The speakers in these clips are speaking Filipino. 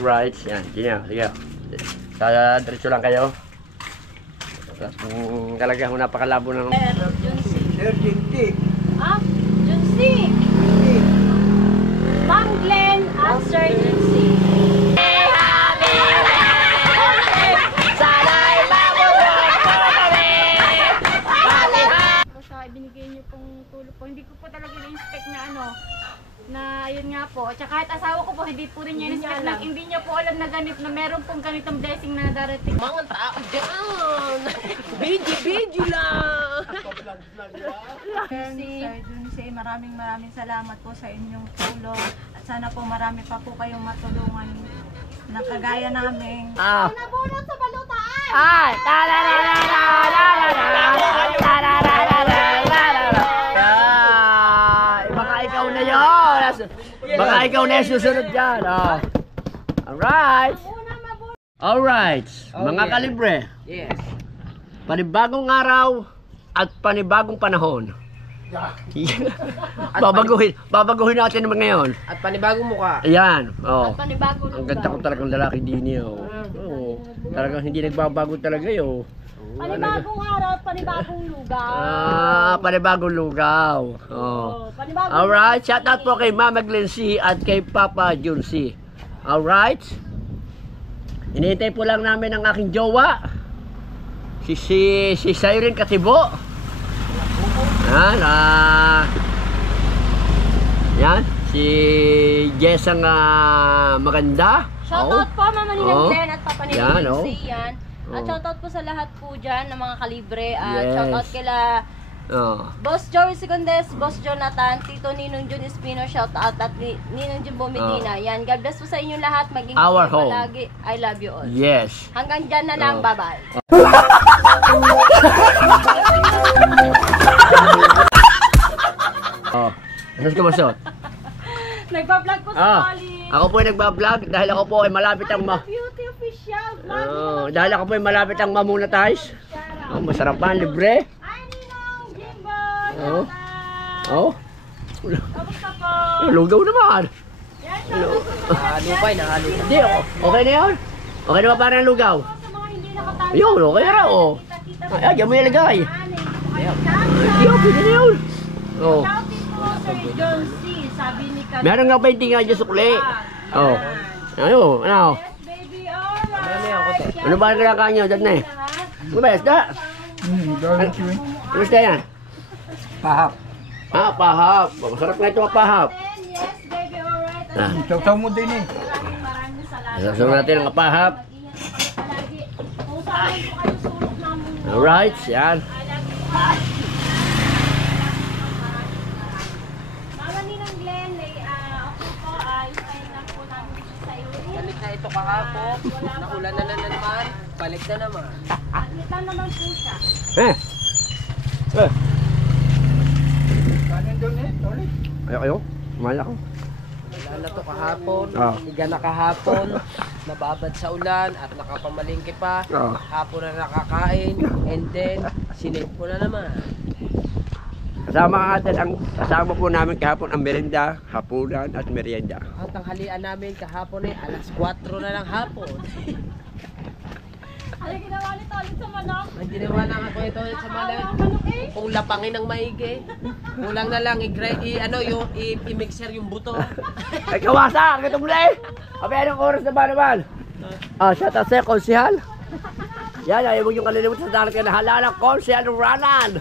Right, yan. Sige. Diretso lang kayo. Talagang napakalabo ng... Sir Jinty. Junsi. Ma'am Glenn at Sir Junsi. Sa ibinigay niyo pong tulong po, hindi ko po talaga na-inspect na na yun nga po. Tsaka kahit asawa ko po, hindi po rin niya in-inspect na hindi niya po alam na ganit, na meron pong ganitong blessing na darating. Mga tao dyan! Biji lang! Sir Junsi, maraming salamat po sa inyong tulong. At sana po marami pa po kayong matulungan na kagaya namin. Nabunot sa balutaan! Ay! Baka ikaw na yun! Baka ikaw na yung susunod dyan. Alright, mga kalibre. Yes. Panibagong araw at panibagong panahon. Babaguhin natin naman ngayon. At panibagong mukha. Ayan. At panibagong Ang ganda ko talagang lalaki din niyo. Talagang hindi nagbabago talaga yun. panibagong araw at panibagong lugaw. Panibagong lugaw. Alright, shout out po kay Mama Glency at kay Papa Junsi. Alright. Hinihintay po lang namin ang aking jowa. Si Siren Katibo. Yan, si Jessang maganda. Shoutout po Mama Ninang Glenn at Papa Ninang Lucy. Yan. At shoutout po sa lahat po dyan ng mga kalibre. At shoutout kila Boss Joey Secondes, Boss Jonathan, Tito Ninong Jun Espino, shoutout at Ninong Jun Medina. Yan, God bless po sa inyong lahat. Maging Our home. palagi. I love you all. Yes. Hanggang dyan na lang. Bye-bye. Saan ka masot? Nagpa-vlog po sa Bali. Ako po ay nagba-vlog dahil ako po ay malapit ang Beauty official. dahil ako po ay malapit ang mamonetize. Masarap pa, libre. Ay, Ninong Jimbo. Kamusta po? Lugaw naman. Yan, shoutout po sa Nahalupay. Hindi, okay na yun. Okay na ba parang lugaw? sa mga hindi nakatayo. Ayun, okay na oh. Kita-kita Ay, diyan mo ilagay. po. Pwede na yun. Oh. Shouting po Sir John C. Sabi ni Kat. Meron nga painting nga dyan sa kuli. Oh. Ayun, ano? Yes, baby, alright. Ano ba ang kinakain nyo dyan na eh? Ano ba, isda? Ano isda yan? Pahap. Pahap. Masarap nga ito ang pahap. Yes, baby, alright. Itaw mo din eh. Maraming salamat. Sasama natin ang pahap. Palagi. Kung saan po kayo sulok namin. Alright, yan. Mama Ninang Glenn, ako po ay isayin na po namin sa iyo. Balik na ito kahapon. Naulan na naman. Balik na naman. Kita naman po siya. Kanin doon eh, ulit. Ayaw. Kumala ko. Wala na to kahapon. Higa na kahapon. Nababad sa ulan at nakapamalingki pa. Hapon na nakakain. And then, sinimpo na naman. Kasama po namin kahapon ang merienda, hapunan at merienda. Ang tanghalian namin kahapon ay alas 4 na ng hapon. Ano ginawa nito ulit sa manok? Ang ginawa lang ako ito sa malag. Manok eh. Kung lapangin ng maigi. Kulang na lang i-mixer yung buto. Ay, kawasa! Ito muli! Abi, anong oras na ba naman? Shout out sa'yo, konsihal. Yan, ayaw mo yung kalilimutan sa dalat ka na halalang konsihal Ranan.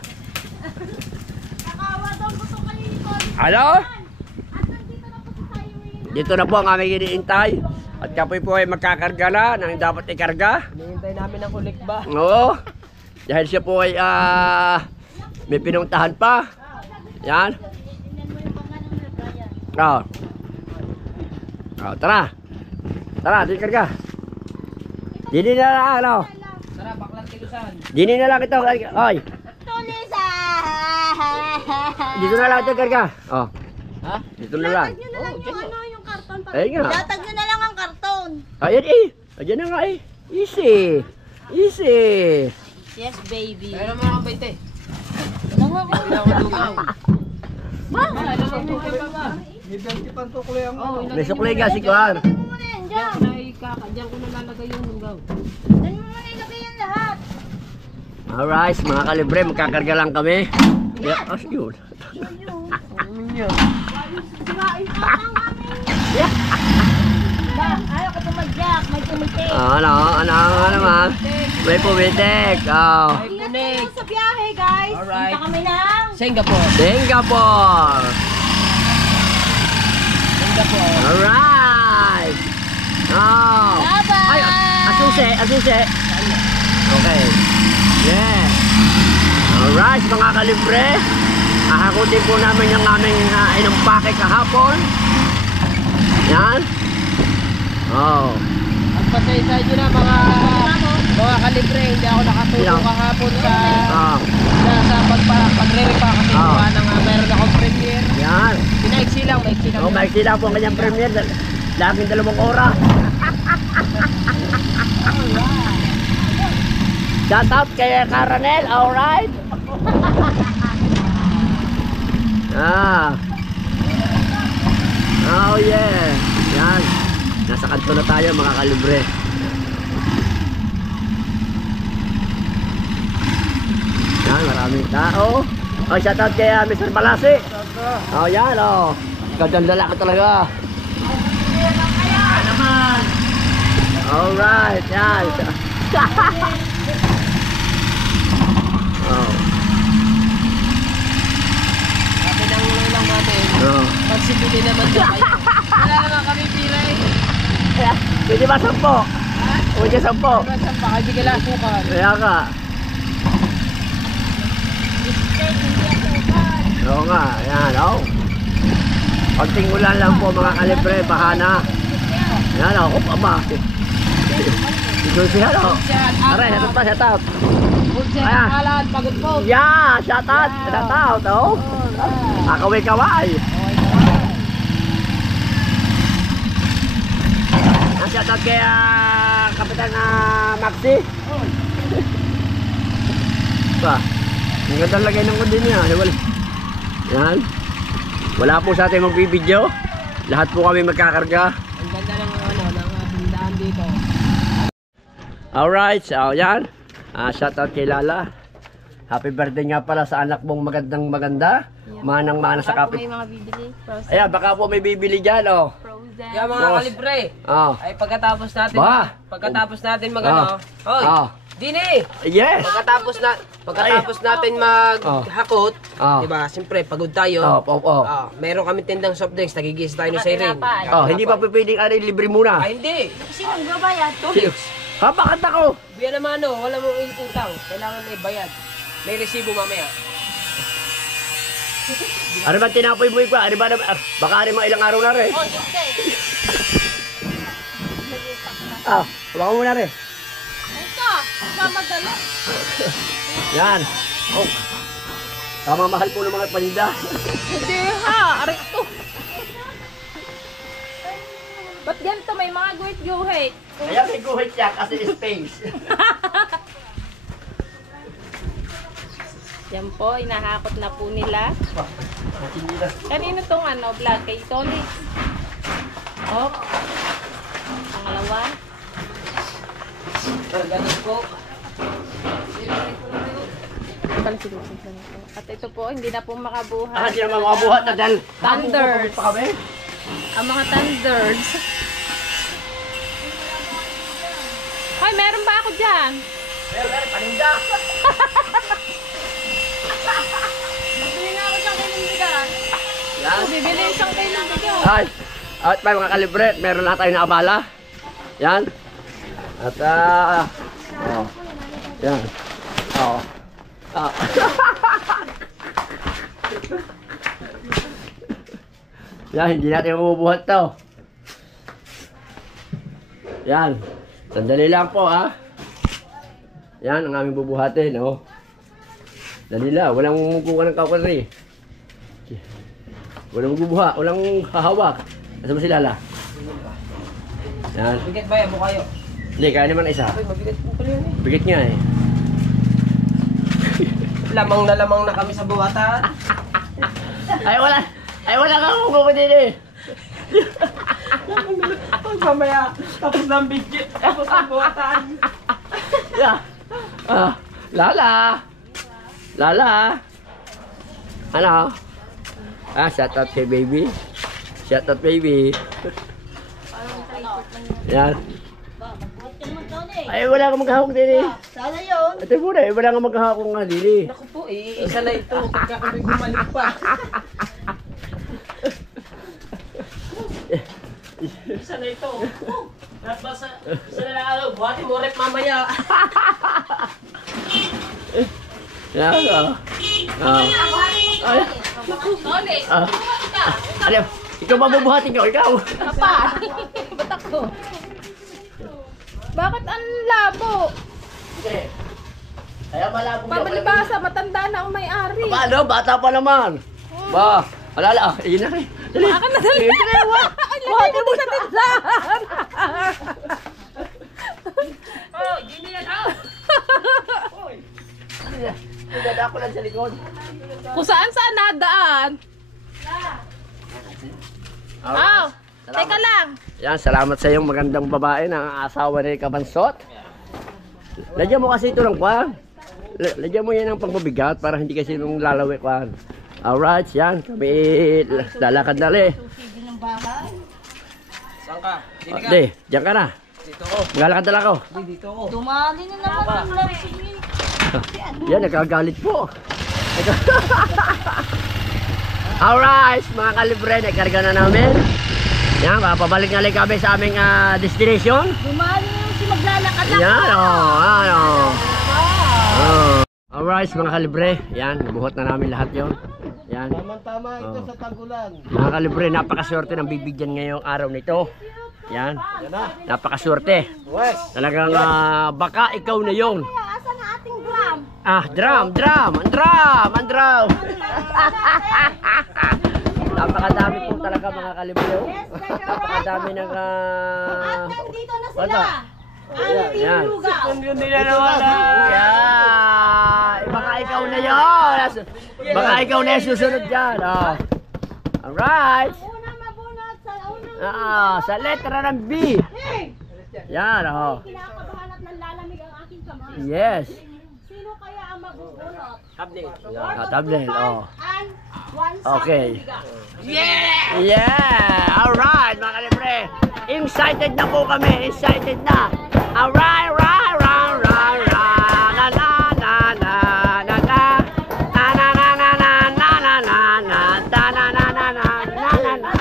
Nakawa daw po itong kanino. Ano? At nandito na po sa highway. Dito na po ang aming iniintay. At kapoy po ay magkakarga na ng dapat ikarga. Hinihintay namin ang kulik ba? Oo. Dahil siya po ay may pinuntahan pa. Yan. Tara. Tara, di karga. Dini na lang, ano? Tara, baklang kilusan. Dini na lang ito. Oy. Tulisa! Dito na lang ito karga. Ha? Dito na lang. Latag nyo na lang yung karton. Ayun nga. Latag nyo na lang ang karton. Ayan eh. Ayan na nga eh. Easy. Easy. Yes, baby. Kaya naman ako 20. Nango ko. Hindi ako lugaw. Ma! May 20 pang tukli ang May sukli ka si Kuhan. Muna yan dyan. Diyan ko nalalagay yung lugaw. Diyan mo muna ilagay yan lahat. Alright, mga kalibre, magkakarga lang kami. Yeah, as yun. Ayaw ko pumadyak, may tumitik. Ano naman? May pumitik. Oh. Ingat po sa biyahe, guys. Alright. Punta kami ng... Singapore. Singapore. Alright. Oh. Bye-bye. Ay, asusi. Okay. Yeah. Alright, mga kalibre. Hahakutin po namin yung aming inumpake kahapon. Yan. Oh. At pasay-say nyo na mga kalibre, hindi ako nakatulong kahapon sa pagre-repa kasi meron akong premiere. Yan. Maiksi lang. Oh, maiksi lang po ang kanyang premiere. Laging 2 oras. Shout out kay Karanel, alright? Oh yeah. Yan. Nasa kanto na tayo mga kalibre. Yan, maraming tao. Oh, shout out kay Mr. Balasi. Oh, yan oh. Gandang lalaki talaga. Naman. Alright, yan. Oh. Sabi ng ulang natin, Oh. magsibili naman na kayo. Wala naman kami pilay. Pwede ba 10? Pwede 10. Baka hindi ka lang sukan. Kaya ka. Oo nga, yan oh. Konting ulan lang po mga kalibre, bahana. Yan oh, aba. Isusihan oh. Aray, hatot pa, shout out. Budget, Ayan. kalan, pagod po. Yeah, shout out oh. Akaway-kaway. Shout out kay Kapitan Maxi. Pa. Ang ganda lagay ng kundi niya. Yan. Wala po sa ating magbibideo. Lahat po kami magkakarga. Ang ganda ng tindahan dito. Alright, so yan. Shout out kay Lala. Happy birthday nga pala sa anak mong maganda. Manang-mana sa kapit. May mga bibili. Frozen. Ayan, baka po may bibili dyan oh. Frozen. Yung mga Boss. kalibre, Oh. ay pagkatapos natin, Ba? magano, hoy, Dini! Yes. Pagkatapos natin maghakot, Oh. 'di ba? Siyempre pagod tayo. Oh. Meron kami tindang soft drinks, nagigis tayo ni Siren. Oh, hindi pa pwedeng libre muna. Ay, hindi. Sino ang babayad? Sino? Ha, bakit ako? Biya naman wala mong utang. Kailangan may bayad. May resibo mamaya. Ano ba tinapoy mo iba? Ano ba baka ano mga ilang araw na rin? Oh, okay. Baka muna rin. Ito, mamadali. Yan. Oh. Tama mahal po ng mga paninda. Hindi ha, aray ito. Ba't ganito may mga guhit-guhit? Kaya may guhit siya kasi space. Yan po, inahakot na po nila. Kanino tong vlog? Kay Tony. Oh. Pangalawa. Ganun po. At ito po, hindi na po makabuhat. Hindi naman makabuhat na dahil Thunders. pa kami. Ang mga thunders. Hoy, meron ba ako dyan? Meron, paninda. Bibili na ako siyang kailangan. Yan. Bibili siyang kailangan. Ay, at pa mga kalibre, meron na tayo na abala. Yan. At oh. Yan. Oh. Yan, hindi natin mabubuhat to. Yan. Sandali lang po ha. Yan ang aming bubuhatin, oh. Dali lang, walang mumukuha ng kakari. Walang bubuha, walang hahawak. Nasa mo si Lala? Yan. Bigat ba yan mo kayo? Hindi, kaya naman isa. Ay, mabigat po pala yan eh. Bigat nga eh. Lamang na kami sa buhatan. Ay, wala kang hukuha din eh. Mamaya, tapos ng video, tapos ng buhatan. Yeah. Lala. Lala. Ano? Shout out kay baby. Shout out baby. Yan. Ay, wala kang maghahawak din eh. Sana yun. Ito muna eh, wala kang maghahawak nga din eh. Naku po, isa na ito. Pagka kami bumalik pa. Isa na ito. Sa lalalo, buhati mo rep mamaya. Yan. Alam, ikaw mabubuhatin ko, ikaw. Papa. Ba't ako? Bakit ang labo? Kaya malabo niya. Pabalibasa, matanda na ang may-ari. Paano? Bata pa naman. Ba, alala, yun na rin. Dali. Akan na dali. Buhati mo sa tindahan. Oh, gini yan ah. Nagdada ako lang sa likod. Kung saan nadaan. Teka lang. Yan, salamat sa iyong magandang babae na asawa ni Kabansot. Lagyan mo kasi ito ng kwan. Lagyan mo yan ng pangmabigat para hindi kasi nung lalawi kwan. Alright, yan. Kami lalakad na li. Saan ka? Dito ka. Di, dyan ka na. Dito ko. Maglalakad na lang ako. Dito ko. Dumali na naman ang love. Yan, nagkagalit po. Alright, mga kalibre, nagkarga na namin. Yan, papabalik na lang kami sa aming destination. Dumali na yung si maglalakad ako. Yan, Alright, mga kalibre. Yan, nabuhot na namin lahat yon. Yan. Tama ito sa tagulan. Mga kalibre, napakaswerte ng bibigyan ngayong araw nito. Yan, napakaswerte. Talagang baka ikaw na yon. Asa na ating drum? Drum. Napakadami po talaga mga kalibre. Napakadami ng At nandito na sila. Yan. Hindi na nawala. Yan. Baka ikaw na yun. Baka ikaw na yung susunod dyan. Alright. Una mabunot sa unang Sa letra ng B. Yan. kinakabahan at nanlalamig ang aking kamay. Yes. Sino kaya ang magbubunot? Tablet. And one Okay. Yeah. Alright mga kalibre. Excited na po kami. Excited na. Alright. La la la la la la. Na na na na na na na na na. Da na na na na na na na.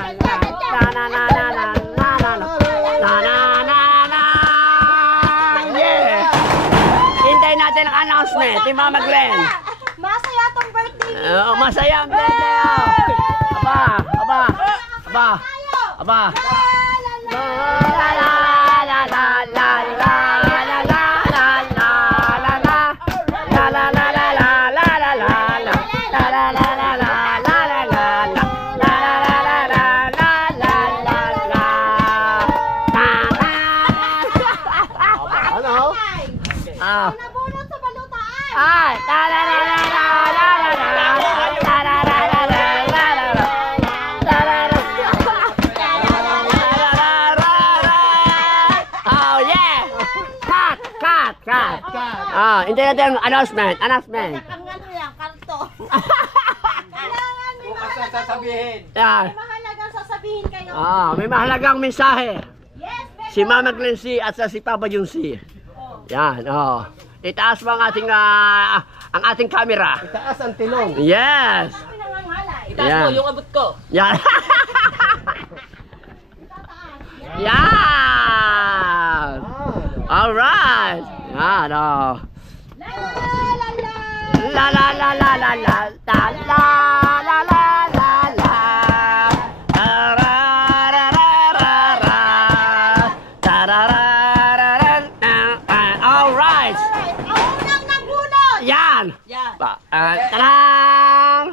Da na na na na na na na. Da na na na. Yeah. Hintayin natin ang announcement. Ni Mama Glenn. Masaya tong birthday ni Masaya ang birthday. Aba. La la la la la la la la la la la la. La la la la la la la la la. La la la la la la la la la. La la la la la la la la la. Ano? nabunot sa balutaan. Ay, la la la la la la la la. La la la la la la la. Oh yeah! Cut! Hindi natin announcement. Ang ano yan, karto. Kailangan may Bukas na sasabihin. Yan. mahalagang sasabihin kayo. May mahalagang mensahe. Yes, Si Mama Glency at si Papa Junsi. Yan, Itaas mo ang ating camera. Itaas ang tinong. Yes! pinangangalay. Itaas mo yung abot ko. Yan. Yan! Alright! Yan, La la la la la la la la la la la la. Alright! Ang unang nabunot. Yan! Yan. Tarang!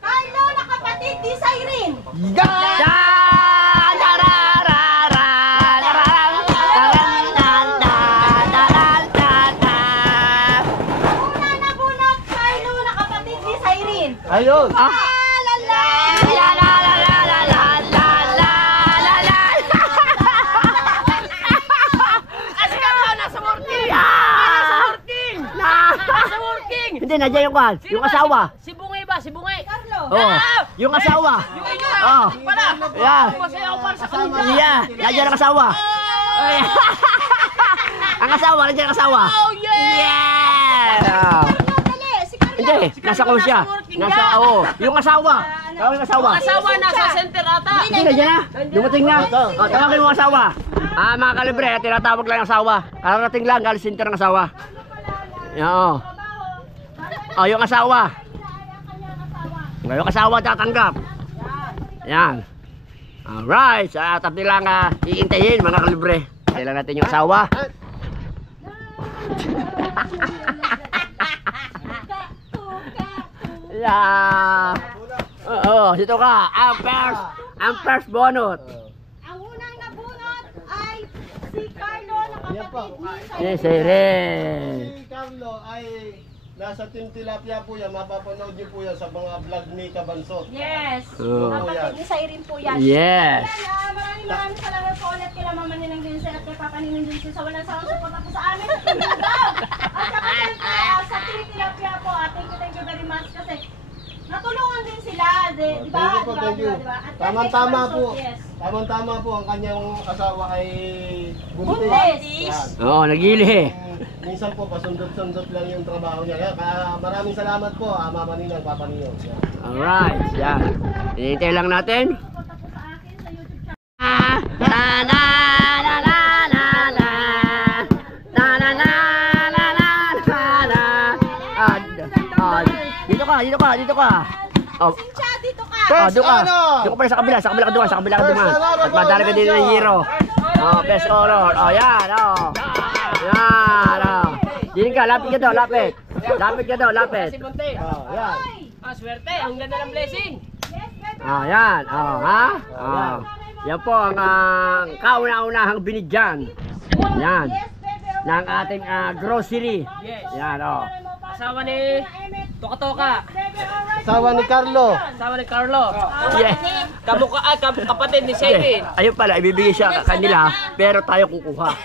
Carlo na kapatid ni Cyrene. Una nabunot, Carlo na kapatid ni Cyrene. Ayun. La la la la la la la la la la la la. Hindi, nandiyan yung kwan. Yung asawa. Si Bungay ba? Si Bungay? Oh, yung asawa. Yung inyo! Oh. Pala! Yan. Masaya ako para sa kanila! Yeah, nandiyan ang asawa. Ay. Ang asawa, nandiyan ang asawa. Oh, yeah! Yeah! Hindi, nasa ko siya. Nasa, yung asawa. Tawagin yung asawa. Asawa nasa center ata! Hindi, nandiyan na. Dumating na. Oh, tawagin mo ang asawa. Mga kalibre, tinatawag lang ang asawa. Kararating lang, galing center ng asawa. Yan, yung asawa. Yung asawa tatanggap. Yan. Alright, sa tabi lang iintayin mga kalibre. Kailan natin yung asawa. Yeah. Dito ka. Ang first bonus. Ang unang nabunot ay si Carlo na kapatid ni Yes, Ren. Si Carlo ay nasa Team Tilapia po yan. Mapapanood niyo po yan sa mga vlog ni Kabansot. Yes. Oh. Kapatid ni Sairin po yan. Yes. Yan, maraming salamat po ulit kila Mama Ninang Vincent at kay Papa Ninang Vincent sa walang sawang suporta po sa amin at Tindaw. At saka siyempre sa Team Tilapia po, thank you very much kasi natulungan din sila, di ba? Thank you po, thank you. At Tamang-tama kay po. Yes. Tamang-tama po ang kanyang asawa ay buntis. Buntis. Yan. Oo, nagilihi. Minsan po, pasundot-sundot lang yung trabaho niya. Kaya maraming salamat po, Mama Ninang, Papa Ninong. Yan. Alright, yan. Hinihintay lang natin. Suporta po sa akin sa YouTube channel. Dito ka. Oh, Sincha, dito ka. doon ka. honor! Doon ka pala sa kabila ka doon, First honor, At madala ka din ng hero. Best honor. Yan, Yan, Diyan ka, lapit ka daw, lapit. Lapit. Si Bunte! Yan. Swerte! Ang ganda ng blessing! Yan, yan po ang kauna-unahang binigyan. Yan. Ng ating grocery. Yes! Yan, Asawa ni Toka-Toka! Asawa ni Carlo. Asawa ni Carlo! Yes. Kapatid ni Sairin! Ayun pala, ibibigay siya kanila, pero tayo kukuha.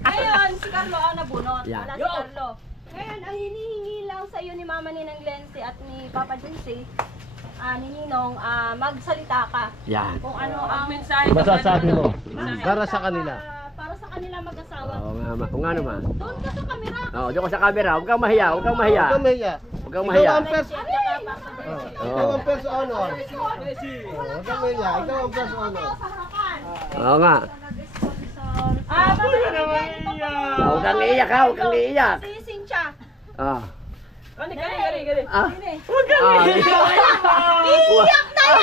Ngayon, si Carlo ang nabunot. Yan. Wala si Carlo. Ngayon, ang hinihingi lang sa iyo ni Mama Ninang Lency at ni Papa Junsi, ni Ninong, magsalita ka. Yan. Kung ano ang Mensahe Masasabi mo para sa kanila. para sa kanila mag-asawa. Kung ano man. Doon ka sa kamera. Doon ka sa camera, huwag kang mahiya. Huwag kang mahiya. Huwag kang mahiya. Ikaw ang first, At saka Papa Junsi. ikaw ang first honor. Huwag kang mahiya. Ikaw ang first honor. Sa harapan. Oo nga. Mama Ninang Huwag kang iiyak ha, huwag kang iiyak. Si Sincha. Gani! Huwag kang iiyak. Iyak na yan!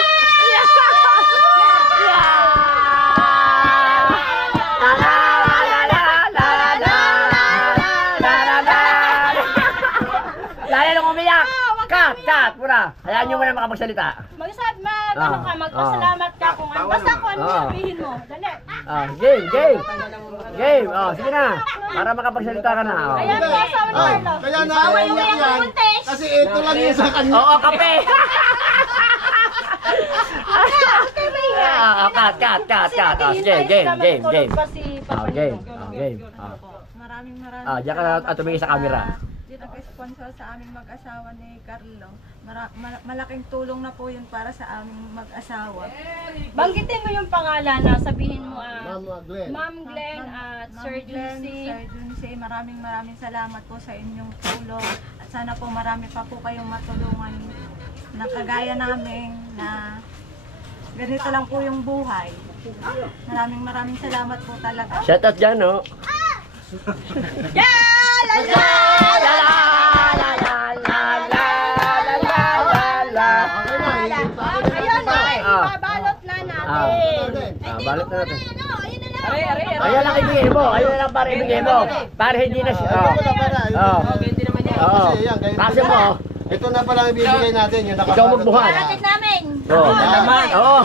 Lalo nung umiyak. Cut muna. Hayaan nyo muna makapagsalita. Magpasalamat ka kung ano. Basta kung ano sabihin mo. Dali. Game. Sige na. Para makapagsalita ka na. Ayan po, asawa ni Carlo. Kaya naiiyak yan. Kasi ito lang yung sa kanya. Oo, kape. Game. Maraming Diyan ka na tumingin sa camera. Dito nag-sponsor sa aming mag-asawa ni Carlo. Malaking tulong na po yun para sa aming mag-asawa. Banggitin mo yung pangalan na sabihin mo Mama Glenn. Ma'am Glenn at Sir Junsi. Sir Junsi, maraming salamat po sa inyong tulong. At sana po marami pa po kayong matulungan na kagaya namin na ganito lang po yung buhay. Maraming salamat po talaga. Shout out dyan, no? Ayun na, ibabalot na natin. Balot na natin. Ayun na lang. Ayun lang ibigay mo. Ayun lang para ibigay mo. Para hindi na siya. Hindi naman yan! Oo. Kasi yan, ganito Kasi mo. Ito na palang ibibigay natin. Yung Ikaw magbuhat. Hatid namin. Oo. Naman. Oo.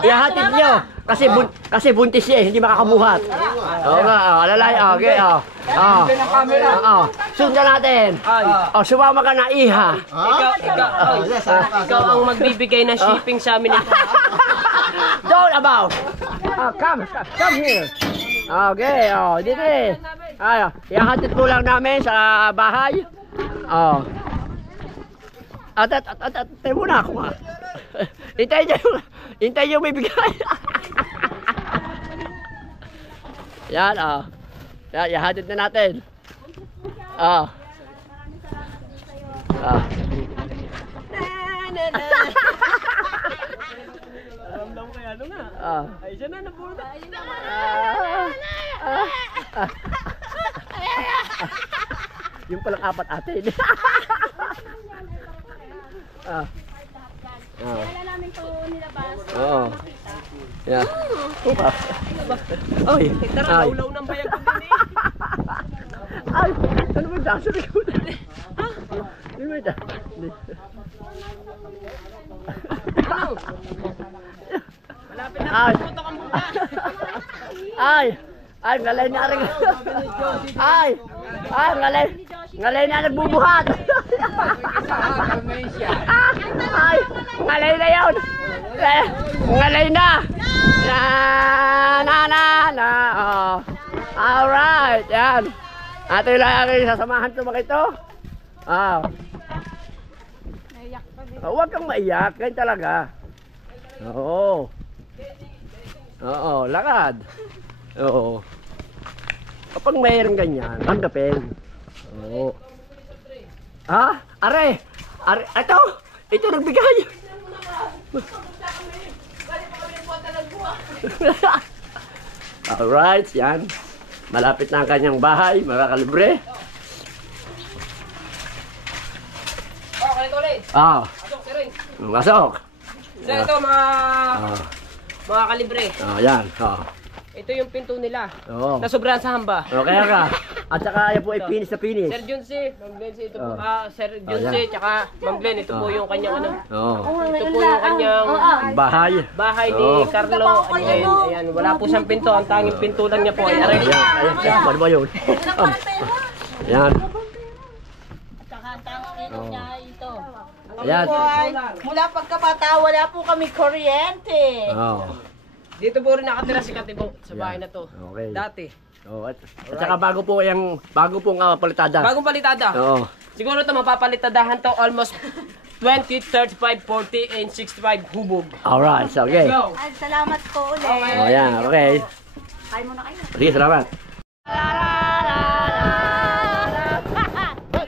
Ihatid niyo. Kasi buntis siya, hindi makakabuhat. Oo nga, alalay. Okay, Sundan natin. Sumama ka na, iha. Ikaw ang magbibigay ng shipping sa amin nito. Don't about. Come here. Okay, dito eh. Ihahatid po lang namin sa bahay. Tayo muna ako nga. Hintay niyo may bigay. Yan, Yan, ihahatid na natin. Ramdam ko ano nga. Ay, siya na napunta. Yung palang apat atin. Kailan namin ito nilabas. Oo. Yeah. Ay, Tara, ulaw ng bayag ko din eh. ay, ano ba dyan sa likod? Ano ba dyan? Malapit na pupunta kang buka. Ay, ngalay na rin. Ay, ngalay na nagbubuhat. Ay, ngalay na yun. Ngalay na. Alright, yan. Ato yung lang sasamahan ito mga ito. Huwag kang maiyak, ganyan talaga. Oo, lakad. Oo. Kapag mayroon ganyan, tanggapin. Oo. Are, ito nagbigay. Alright, yan. Malapit na ang kanyang bahay, mga kalibre. Ganito ulit. Pasok, sir. Masok. Sir, ito mga kalibre. Yan. Ito yung pinto nila. Oo. Nasobrahan sa hamba. Kaya ka. At saka ayan po ay finish na finish. Sir Junsi, Ma'am Glenn, ito po. Sir yan. Junsi, tsaka Ma'am Glenn, ito po yung kanyang ano. Oo. Ito po yung kanyang Bahay. bahay ni Carlo. Ayan, wala po siyang pinto. Ang tanging pinto lang niya po ay aray. Ayan. Ano ba yun? Ayan. Tsaka ang tanong niya ito. Ayan. Mula pagkabata, wala po kami kuryente. Dito po rin nakatira si Katibo sa bahay na to. Okay. Dati. At saka bago pong palitada. Bagong palitada. Oo. Siguro ito mapapalitadahan to almost 20, 35, 40, and 65 hubog. Alright, so okay. Let's go! Ay, salamat po ulit. Ayan, okay. Kain muna kayo. Sige, salamat.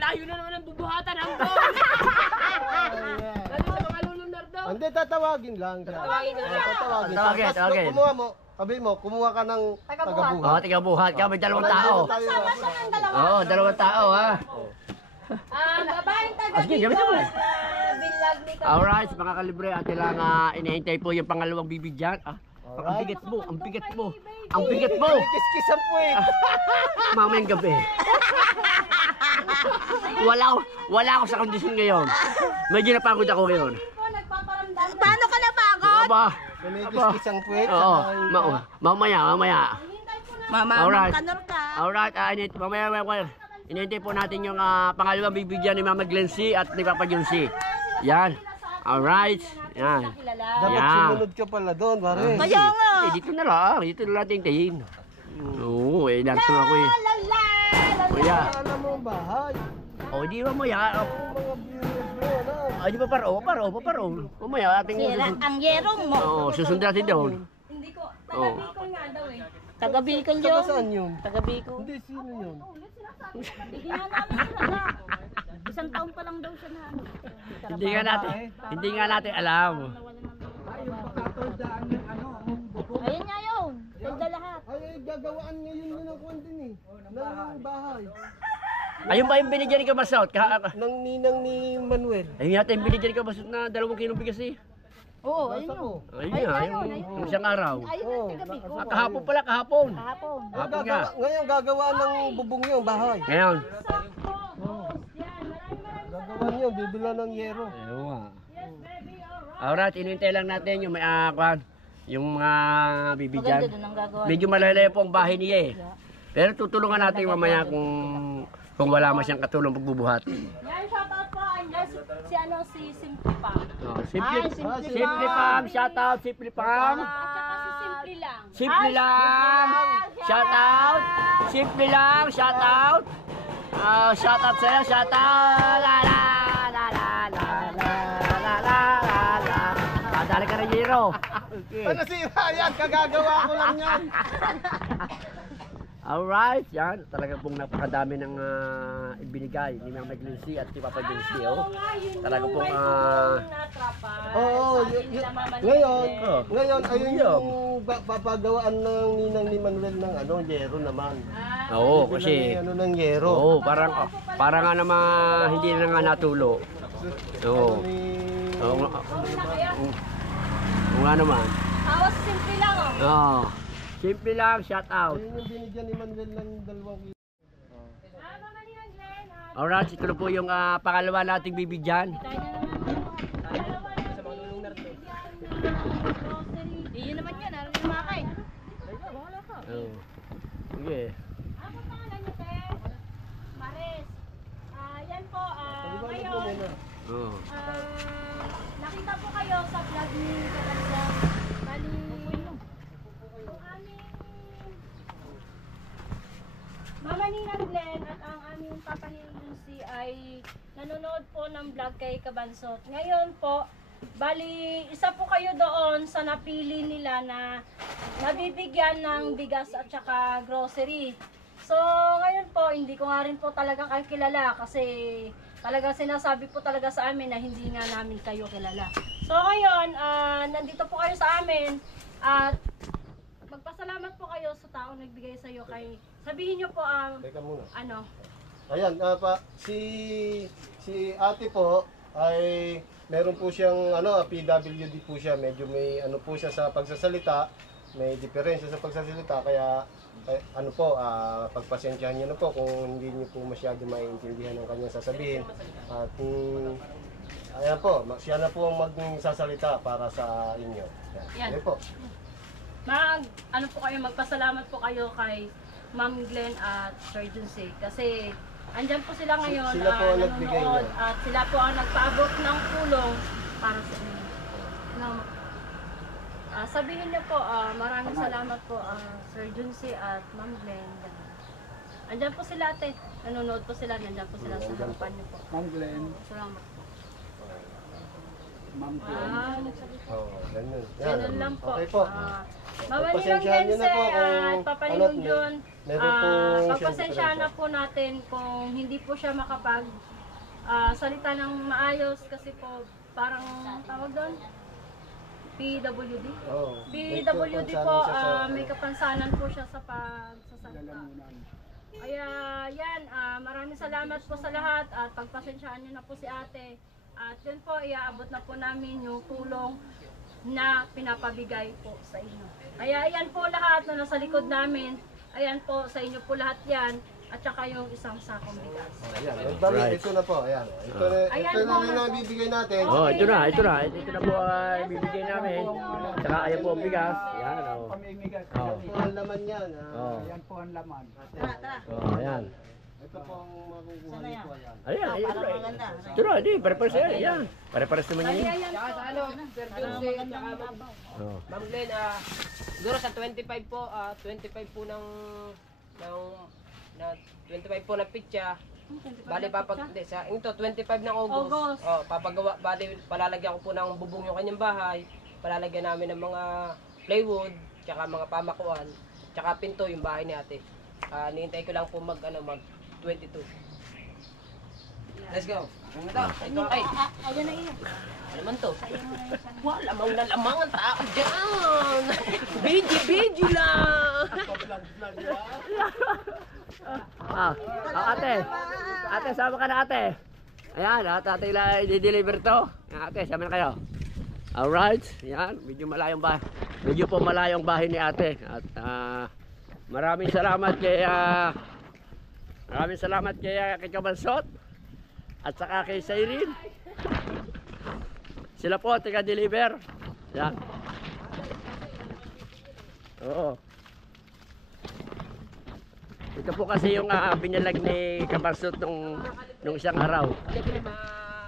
Layo na naman ang bubuhatan ang ball! Nandito sa mga lulunar daw. Hindi, tatawagin lang. Tatawagin na lang. Tatawagin. Tatawagin, Tapos tatawagin. kumuha mo, sabi mo, kumuha ka ng tagabuhat. Tiga buhat ka, may dalawang tao. Oo, dalawang tao ha. Babaeng taga Sige, gamitin mo. Bilag ni Alright, mga kalibre, atin lang inihintay po yung pangalawang bibigyan. Ang bigat mo, ang bigat mo, ang bigat mo. Kiskisan po eh. Mamayang gabi. Wala ako sa kondisyon ngayon. Medyo napagod ako ngayon. Paano ka napagod? Aba, Kiskisan po eh. oo, mamaya. Mama, Alright. kanor ka. Alright, mamaya. Inihintay po natin yung pangalawang bibigyan ni Mama Glency at ni Papa Junsi. Yan. Alright. Yan. Dapat Yan. sumunod ka pala doon, pare. Kaya nga. Dito na lang. Dito na lang tingin. Oo, narito ako eh. Kuya. Alam mo ang bahay. Di mamaya. Mga viewers mo, ano? Di ba paro? Mamaya ating Ang yerong mo. susunod natin doon. Hindi ko, Oo. taga-Bicol nga daw eh. Taga Bicol Taga yun. saan yun? Taga Bicol. Hindi, sino yun? Bigyan namin sila na. Isang taon pa lang daw siya na. Hindi nga natin alam. Ayun nga yun. Ganda lahat. Ay, gagawaan ngayon yun ang kwan din eh. Ng bahay. Ayun ba yung binigyan ni Kamasot? Ng ninang ni Manuel. Ayun yata yung binigyan ni Kamasot na 2 kilong bigas eh. Oo, ayun yun. Ayun nga, yung isang araw. Ayun ang taga Bicol. Kahapon pala, kahapon. Kahapon. Kahapon nga. Ngayon gagawa ng bubong yung bahay. Ngayon. Gagawa niyo, bibila ng yero. Ayun nga. Alright, inintay lang natin yung may yung mga bibigyan. Maganda doon ang gagawa. Medyo malalayo po ang bahay niya eh. Pero tutulungan natin mamaya kung wala man siyang katulong pagbubuhat. Yan, shoutout po. Andyan si Simple Pam. Simple Pam, shout out Simple Pam. At saka si Simple lang. Simple lang. Shout out. Simple lang. Shout out. Shout out sa'yo. Shout out. La la la la la la la la la. Dali ka rin, Jiro. Ano sira yan? Kagagawa ko lang yan. Alright, yan. Talaga pong napakadami ng ibinigay ni Ma'am Glency at ni Papa Glency. Oh. Talaga pong Oo, ngayon, ayun yung papagawaan ng ninang ni Manuel ng yero naman. Oo, kasi Ng yero. oo, parang nga naman hindi na nga natulo. Oo. Oo nga naman. Tawas simple lang oh. Oo. Simple lang, shout out. Ayun yung binigyan ni Manuel ng 2 kilo. Mama ni Glenn. Alright, ito na po yung pangalawa nating bibigyan. Yun naman yun, ano yung makain? Oo. Sige. Ano pangalan niyo, te? Maris. Yan po, ngayon, Oo. nakita po kayo sa vlog ni Kabansa. Bali, yung aming Mama ni Glenn at ang aming Papa ni Lucy ay nanonood po ng vlog kay Kabansot. Ngayon po, bali, isa po kayo doon sa napili nila na nabibigyan ng bigas at saka grocery. So, ngayon po, hindi ko nga rin po talaga kayo kilala kasi talaga sinasabi po talaga sa amin na hindi nga namin kayo kilala. So, ngayon, nandito po kayo sa amin at magpasalamat po kayo sa taong nagbigay sa iyo kay sabihin niyo po Teka muna. ano. Ayan, si ate po ay meron po siyang PWD po siya. Medyo may po siya sa pagsasalita. May diferensya sa pagsasalita kaya pagpasensyahan niyo na po kung hindi niyo po masyado maiintindihan ang kanyang sasabihin. At ayan po, siya na po ang magsasalita para sa inyo. Yan. Ayan po. Magpasalamat po kayo kay Ma'am Glenn at Sir Junse kasi andyan po sila ngayon Sila po ang nagbigay nanonood niya. at sila po ang nagpaabot ng tulong para sa inyo. Sabihin niyo po, maraming salamat po Sir Junse at Ma'am Glenn. Andyan po sila ate, nanonood po sila, nandyan po sila sa harapan niyo po. Ma'am Glenn, Salamat po. Ma'am Glenn. Ganun. Ganun lang po. Okay po. Mama Pagpasensyahan niyo na po kung at Papa Ninunjun, meron pong pagpasensyahan na po natin kung hindi po siya makapag salita ng maayos kasi po parang tawag doon PWD. Oo. PWD May po, kapansanan siya sa- may kapansanan po siya sa pagsasalita. Kaya yan, maraming salamat po sa lahat at pagpasensyahan niyo na po si ate. At yun po, iaabot na po namin yung tulong na pinapabigay po sa inyo. Kaya ayan po lahat na nasa likod namin. Ayan po, sa inyo po lahat yan. At saka yung isang sakong bigas. Ayan, ito na po. Ayan. Ito na rin ang bibigay natin. Oh, ito na po ay bibigay namin. Tsaka ayan po ang bigas. Yan, oh. Pamimigas. Oh. Ito ang laman yan. Oh. Yan po ang laman. Oh, ayan. Ito po ang makukuha nito. Ayan. Ayan, ito na, hindi, pare-pares yan. Ayan, pare-pares naman yan. Tsaka sa Sir Junse, tsaka Oh. Ma'am Glenn, siguro sa 25 po, 25 po ng 25 po ng pitya. Bali hindi sa ito 25 ng August. Oh, papagawa palalagyan ko po ng bubong yung kanyang bahay. Palalagyan namin ng mga plywood, tsaka mga pamakuan, tsaka pinto yung bahay ni ate. Nihintay ko lang po mag 22. Let's go. Ito ay. Ayan na iyo. Ano man to? Wala mang lalamang ang tao dyan. Biji lang. Ate, sama ka na ate. Ayan, ate lang i-deliver to. Ate, sama na kayo. Alright, yan, medyo malayong bahay. Medyo po malayong bahay ni ate. At maraming salamat kay Kabansot at saka kay Cyril. Sila po taga-deliver. Yan. Oo. Ito po kasi yung binalag ni Kabansot nung isang araw. Siyempre,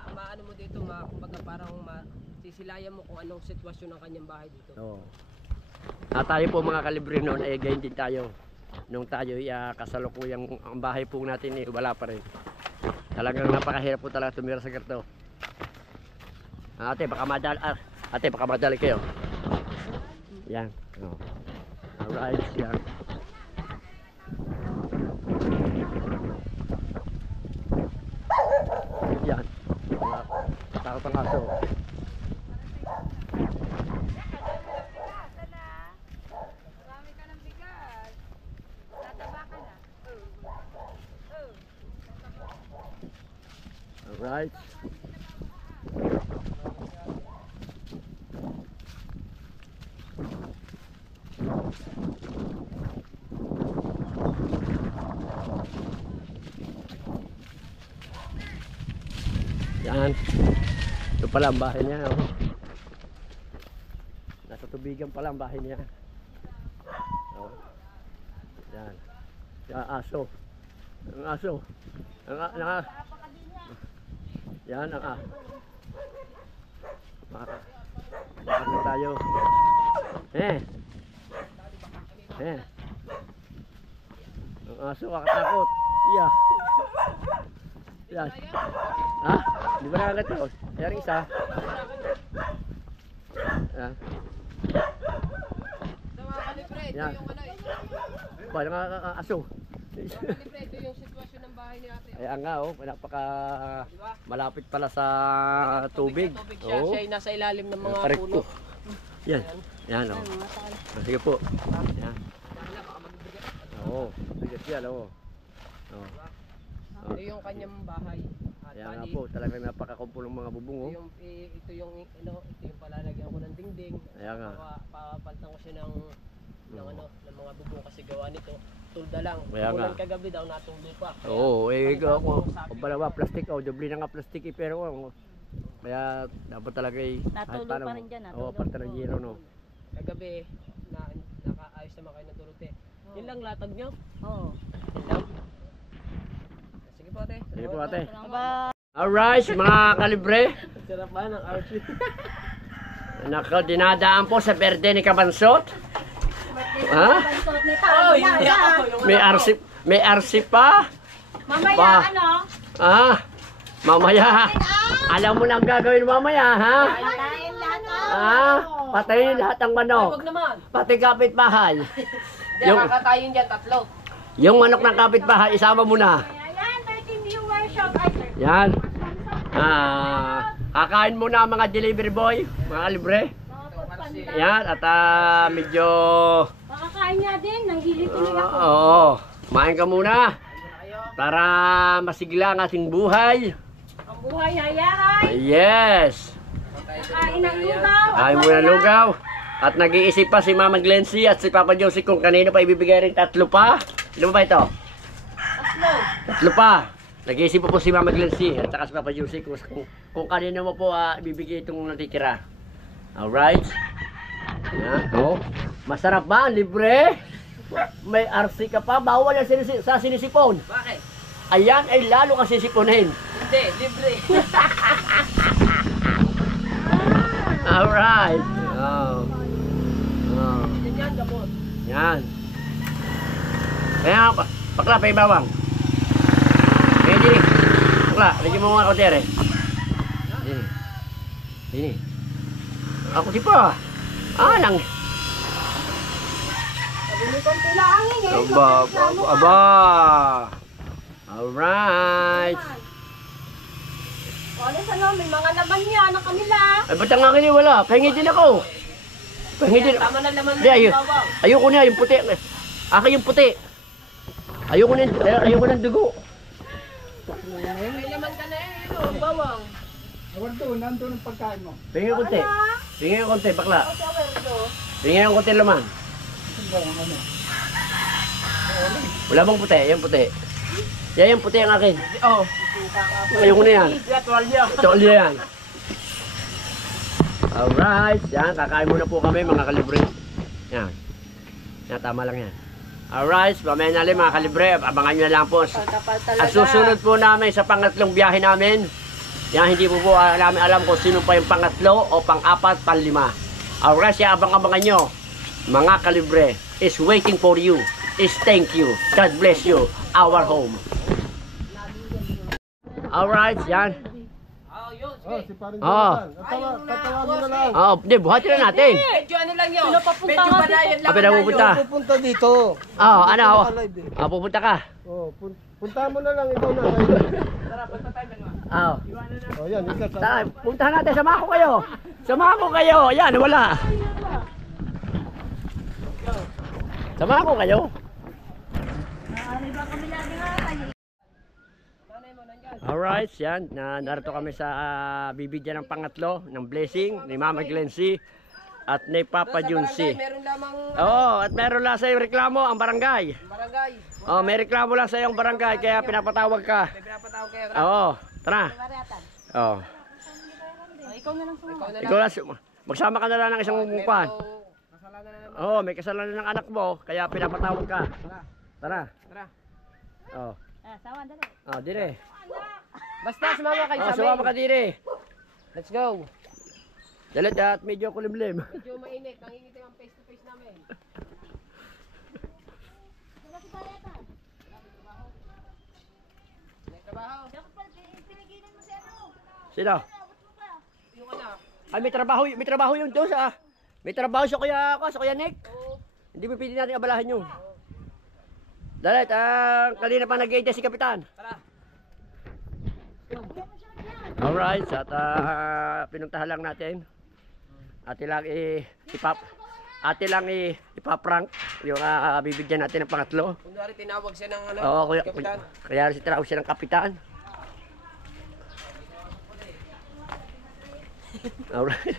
maano mo dito, kumbaga parang sisilayan mo kung anong sitwasyon ng kanyang bahay dito. Oo. Tayo po mga kalibre noon ay ganyan din tayo. Nung tayo kasalukuyang ang bahay po natin wala pa rin. Talagang napakahirap po talaga tumira sa ganito. Ate baka madali kayo. Yan. Oh. Alright, yan. Yan. Takot ang aso. Alright. Yan. Ito pala ang bahay niya. Oh. Nasa tubigan pala ang bahay niya. Oh. Yan. Yan, aso. Ang aso. Yan ang Bakit na tayo? Ang aso kakatakot. Yeah. Yan. Ha? Di ba nakagat ito? Ayan isa. Yan. Yan. Ba, aso. Ito yung sitwasyon ng bahay ni ate. Ayan nga oh, napaka malapit pala sa tubig. Siya, siya ay nasa ilalim ng mga Correct puno. po. Yan. Yan oh. Sige po. Yan. Oo. Bigat yan oh. Oh. Ito yung kanyang bahay. At Ayan nga bali, po, talagang napakakumpul ng mga bubong oh. ito yung palalagyan ko ng dingding. Ayan nga. Papalitan ko siya ng ng mga bubong kasi gawa nito. Tulda lang. Ayan nga. Ulan kagabi daw natong lupa. Oo, ako pala ba plastic doble na nga plastic pero kaya dapat talaga Natulo pa rin dyan, Oo, parte ng zero no. Kagabi nakaayos naman kayo ng tulute. Yun lang latag nyo. Oo. Yun lang. Sige po ate. Sige po ate. Aba, Alright, mga kalibre. Sarap ba ng outfit? Nako, dinadaan po sa berde ni Kabansot. Ha? Oh, hindi ako yung May RC pa? Mamaya, Pa. ano? Ah, mamaya. Alam mo na ang gagawin mamaya, ha? Patayin lahat ako. Ah, patayin lahat ng manok. Huwag naman. Pati kapitbahay. Hindi, Yung- kakatayin dyan tatlo. Yung manok ng kapitbahay, isama mo na. Ayan, 13 viewers shout out. Yan. Kakain muna ang mga delivery boy, mga libre. Yan, at medyo... Makakain niya din, nanghili-tinig ako. Oo, kumain ka muna. Para masigla ang ating buhay. Ang buhay hayaan. Yes. Kain ng lugaw. Kain muna lugaw. At nag-iisip pa si Mama Glency at si Papa Josie kung kanino pa ibibigay rin 3 pa. Ilan ba ito? 3 pa. Nag-iisip po si Mama Glency at saka si Papa Josie kung kanino mo po ibibigay itong natitira. Alright. Yan. Oh. Masarap ba? Libre? May RC ka pa? Bawal yan sa sinisipon. Bakit? Ayan ay lalo kang sisiponin. Hindi, libre. Alright. Oh. Oh. Yan, gamot. Yan. Kaya bakla pa ibawang. Kaya dini. Bakla, lagyan mo mga kautere. Dini. Dini. Ako si pa. Nang. Konti lang angin eh. Aba. Alright. O, ano, may mga laman niya na kanila. Ay, ba't ang akin wala? Pahingi din ako. Pahingi din. Tama na naman Hindi, ng bawang. ayoko na yung puti. Akin yung puti. Ayoko na ng dugo. May laman ka na yung bawang. Nandun ang pagkain mo. Pahingi yung konti. Pahingi yung konti, bakla. Pahingi yung konti laman. Wala bang puti? Yung puti. Yan yung puti ang akin. Oh. Ayoko na yan. Tuwalya. Tuwalya yan. Alright. Yan, kakain muna po kami mga kalibre. Yan. Yan, tama lang yan. Alright, mamaya na rin mga kalibre. Abangan nyo na lang po. At susunod po namin sa pangatlong biyahe namin. Yan, hindi po alam kung sino pa yung pangatlo o pang-4, pang-5. Alright, siya abang-abangan nyo. mga kalibre, is waiting for you. Is thank you. God bless you. Our home. Alright, yan. Oh, si Paring Oh. Jonathan. Tatawagin na lang. Oh, di, buhatin na natin. Medyo ano lang yun. Medyo banayan lang. Kapit na pupunta. Pupunta dito. Oh, ano? Live eh. Oh, pupunta ka. Oh, punta mo na lang ikaw na. Tara, punta tayo dalawa. Oh. Oh, yan, ikaw. Tara, puntahan natin. Samahan ko kayo. Samahan ko kayo. Yan, wala. Samahan ko kayo. Alright, yan. Narito kami sa bibigyan ng pangatlo ng blessing ni Mama Glency at ni Papa Junsi. Meron lamang Oo, at meron lang sa iyo reklamo ang barangay. barangay. Oh, may reklamo lang sa iyo ang barangay kaya pinapatawag ka. May pinapatawag kayo. Oo, tara. Oh. Ikaw na lang sumama. Ikaw lang, magsama ka na lang ng isang umupan. Kasalanan na naman. Oo, may kasalanan ng anak mo kaya pinapatawag ka. Tara. Tara. Oh. Sawan, dali. Oh, dire. Basta sumama kayo Oh, sa sumama ka dire. Let's go. Dalit at medyo kulimlim. Medyo mainit. Nangingitim ang face to face namin. May trabaho. Sino? Yung anak. Ay, may trabaho yun doon sa... May trabaho sa kuya Nick. Hindi mo pwede natin abalahan yun. Dalit, kanina pa nag-iintay si Kapitan. Tara. Alright, at pinuntahan lang natin. Ate lang ipaprank yung bibigyan natin ng pangatlo. Kunwari tinawag siya ng ano, Oo, kapitan. kaya tinawag siya ng Kapitan. Alright.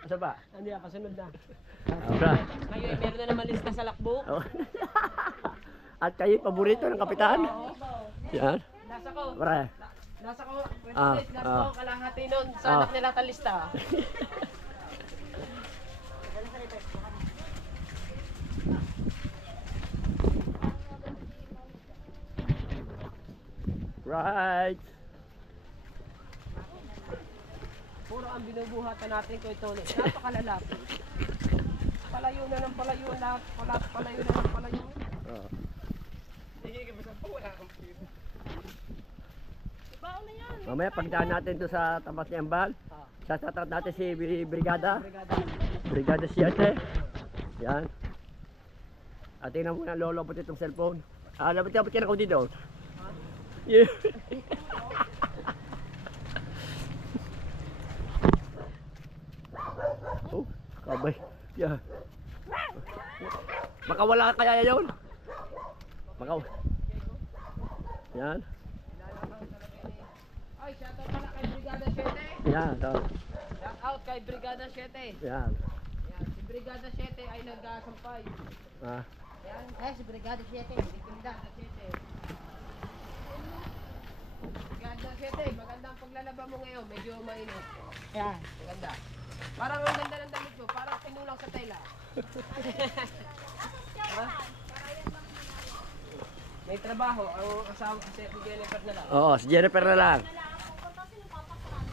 Asa ba? Hindi, kasunod na. Alright. Kayo ay meron na naman lista sa lakbo. Oh. At kayo paborito ng Kapitan? Yan. Nasa ko. Pare. Nasa ko. Ah, Nasa ko kalahati nun. Sa anak nila talista. Right. Puro ang binubuhatan natin ko ito. Napakalalaki. Palayo na ng palayo. Palayo na ng palayo. Oh. Mamaya pagdaan natin to sa tapat ni Ambal, sasatat natin si Brigada 7. Yan. At tingnan mo na lolobot itong cellphone. Labot ka na ko dito. Yeah. Oh, kabay. Yeah. Makawala kaya yun? Yan. Ay, shoutout pala kay Brigada 7. Yan, to. Shoutout kay Brigada 7. Yan. Yan, si Brigada 7 ay nagsasampay. Ah. Yan, si Brigada 7. Si Brigada 7. Brigada 7, maganda ang paglalaba mo ngayon. Medyo mainit. Yan. Maganda. Parang ang ganda ng damit mo. Parang pinulang sa tela. Ha? May trabaho. Ang asawa si Jennifer na lang. Oo, si Jennifer na lang.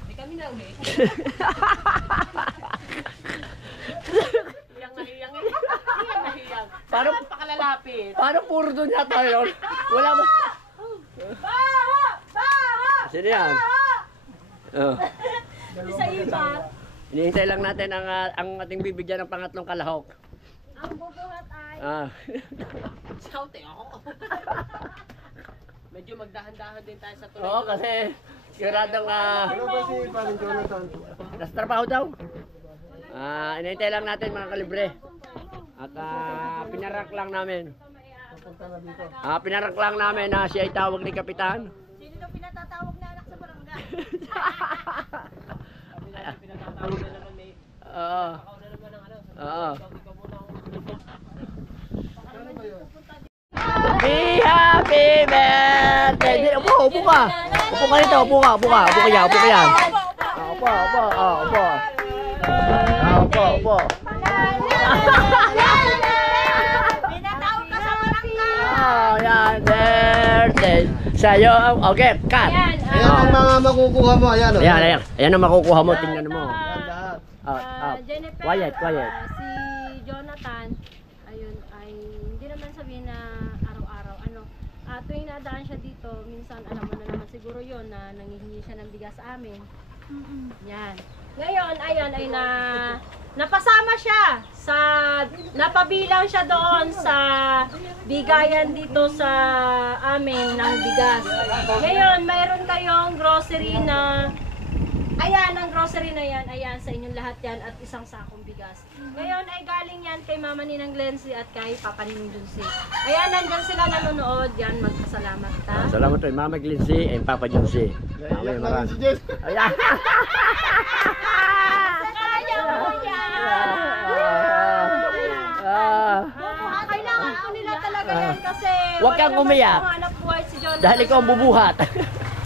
Hindi kami na ulit. Hiyang nahiyang eh. Hiyang nahiyang. Parang Napakalalapit. Parang puro doon yata yun. Wala ba? Sino yan? Oh. Sa iba, Hinihintay lang natin ang ating bibigyan ng pangatlong kalahok. ang bubuhat ay Ah. Scout eh ako. Medyo magdahan-dahan din tayo sa tulay. Oo, kasi siguradong Ano ba si Paring Jonathan? nasa trabaho daw. Hinihintay lang natin mga kalibre. At pinarank lang namin. Punta na dito. Pinarank lang namin na siya ay tawag ni Kapitan. sino daw pinatatawag na anak sa barangay? Pinagtatawag na naman may Oo. ako na naman ng ano. Oo. Ikaw muna ang Happy birthday! Upo ka! Upo ka dito, upo ka yan. Upo. Pinatawag ka sa barangay! Oh, yan, birthday! Sa'yo, okay, cut! Ayan ang mga makukuha mo. Ayan, oh. Ayan ang makukuha mo, tingnan mo. Ayan lahat. Jennifer, quiet. si Jonathan, ayun, ay hindi naman sabihin na araw-araw, tuwing nadaan siya dito, minsan alam mo na naman siguro yon na nangihingi siya ng bigas sa amin. Yan. Ngayon, ayun, ay napasama siya sa, napabilang siya doon sa bigayan dito sa amin ng bigas. Ngayon, mayroon kayong grocery na, ayan, ang grocery na yan, ayan, sa inyong lahat yan, at isang sakong bigas. Ngayon ay galing yan kay Mama Ninang Glency at kay Papa Ninong Junsi. Ayan, nandyan sila nanonood, yan, magpasalamat ta. Salamat kay Mama Glency and Papa Junsi. Naiyak na rin si Jen. Ayan. Kailangan po nila talaga yan kasi Huwag kang umiyak. hanap buhay si Jonathan. Dahil ikaw ang bubuhat.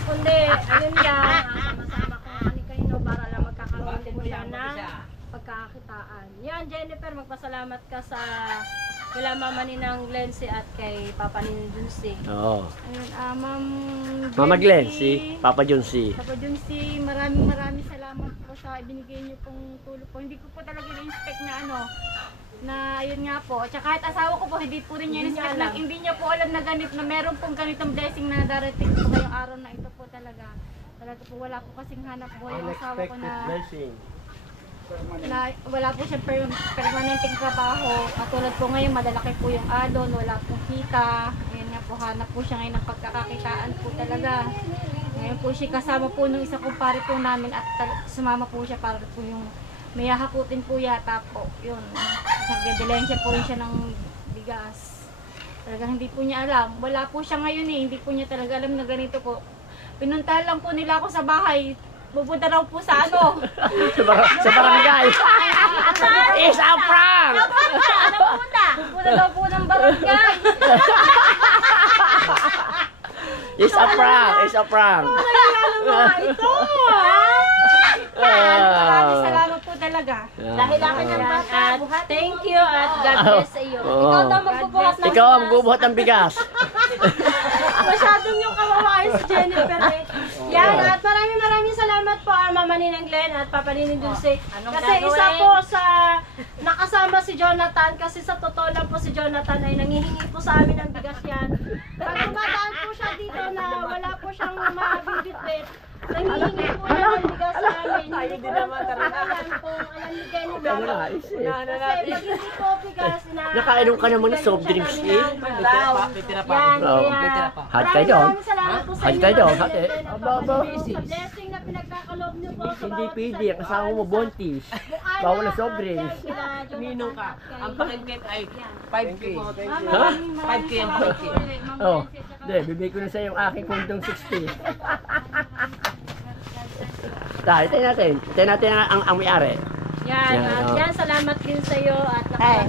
Kundi, ayun lang, masama ko ni kanino para lang magkakaroon din siya ng pagkakakitaan. Yan, Jennifer, magpasalamat ka sa kila Mama Ninang Glency at kay Papa Ninang Junsi. Oo. Ayun, Ma'am Mama Glency, Papa Junsi. Papa Junsi, maraming salamat po sa ibinigay niyo pong tulong po. Hindi ko po talaga in-expect na ayun nga po. At saka kahit asawa ko po, hindi po rin niya in-expect na hindi niya po alam na ganito, na meron pong ganitong blessing na darating po ngayong araw na ito po talaga. Talaga po, wala po kasing hanap po yung asawa ko na wala po siyang permanenteng trabaho. Katulad po ngayon, madalaki po yung alon, wala pong kita. Ngayon nga po, hanap po siya ngayon ng pagkakakitaan po talaga. Ngayon po siya kasama po nung isa kumpare po namin at sumama po siya para po yung may hakutin po yata po. Yun, nagdedelensya po rin siya ng bigas. Talagang hindi po niya alam. Wala po siya ngayon eh, hindi po niya talaga alam na ganito po. Pinuntahan lang po nila ako sa bahay. Pupunta raw po sa ano. Sa barangay. Is a prank! Ano punta? Pupunta daw po ng barangay. Is a prank! Ito! Maraming salamat po talaga. Dahil akin ang bata, thank you at God bless sa iyo. Oo. Ikaw daw magbubuhat ng Ikaw ang bubuhat ng bigas. Masyadong yung kawawain si Jennifer eh. Yan, at maraming salamat po Mama Ninang Glenn at Papa Ninang Dulce. Kasi isa po sa nakasama si Jonathan, kasi sa totoo lang po si Jonathan ay nangihingi po sa amin ng bigas yan. Pag dumadaan po siya dito na wala po siyang mabibitbit, nangihingi po niya ng bigas sa amin. Hindi ko lang alam kung alam ni Jennifer. Kasi pag hindi po bigas na... Nakainom ka naman ng soft drinks eh. Yan, Oo. kaya... Hati tayo doon. Maraming salamat po sa Hati inyo. tayo doon. Mama Hati. Ninang Glenn at Aba, Papa aba. Ninang sa blessing na pinagkakaloob niyo po sa Hindi bawat pwede. Ang isa. asawa mo buntis. Bawal na soft drinks. Ninong ka. Ang pakinggan ay 5K. Ha? 5K ang pakinggan. Oh. Hindi, bibigay ko na sa yung aking kundong 60. Tayo natin. Tayo natin ang may-ari. Yan, Yan, at oh. yan, salamat din sa iyo at Wow.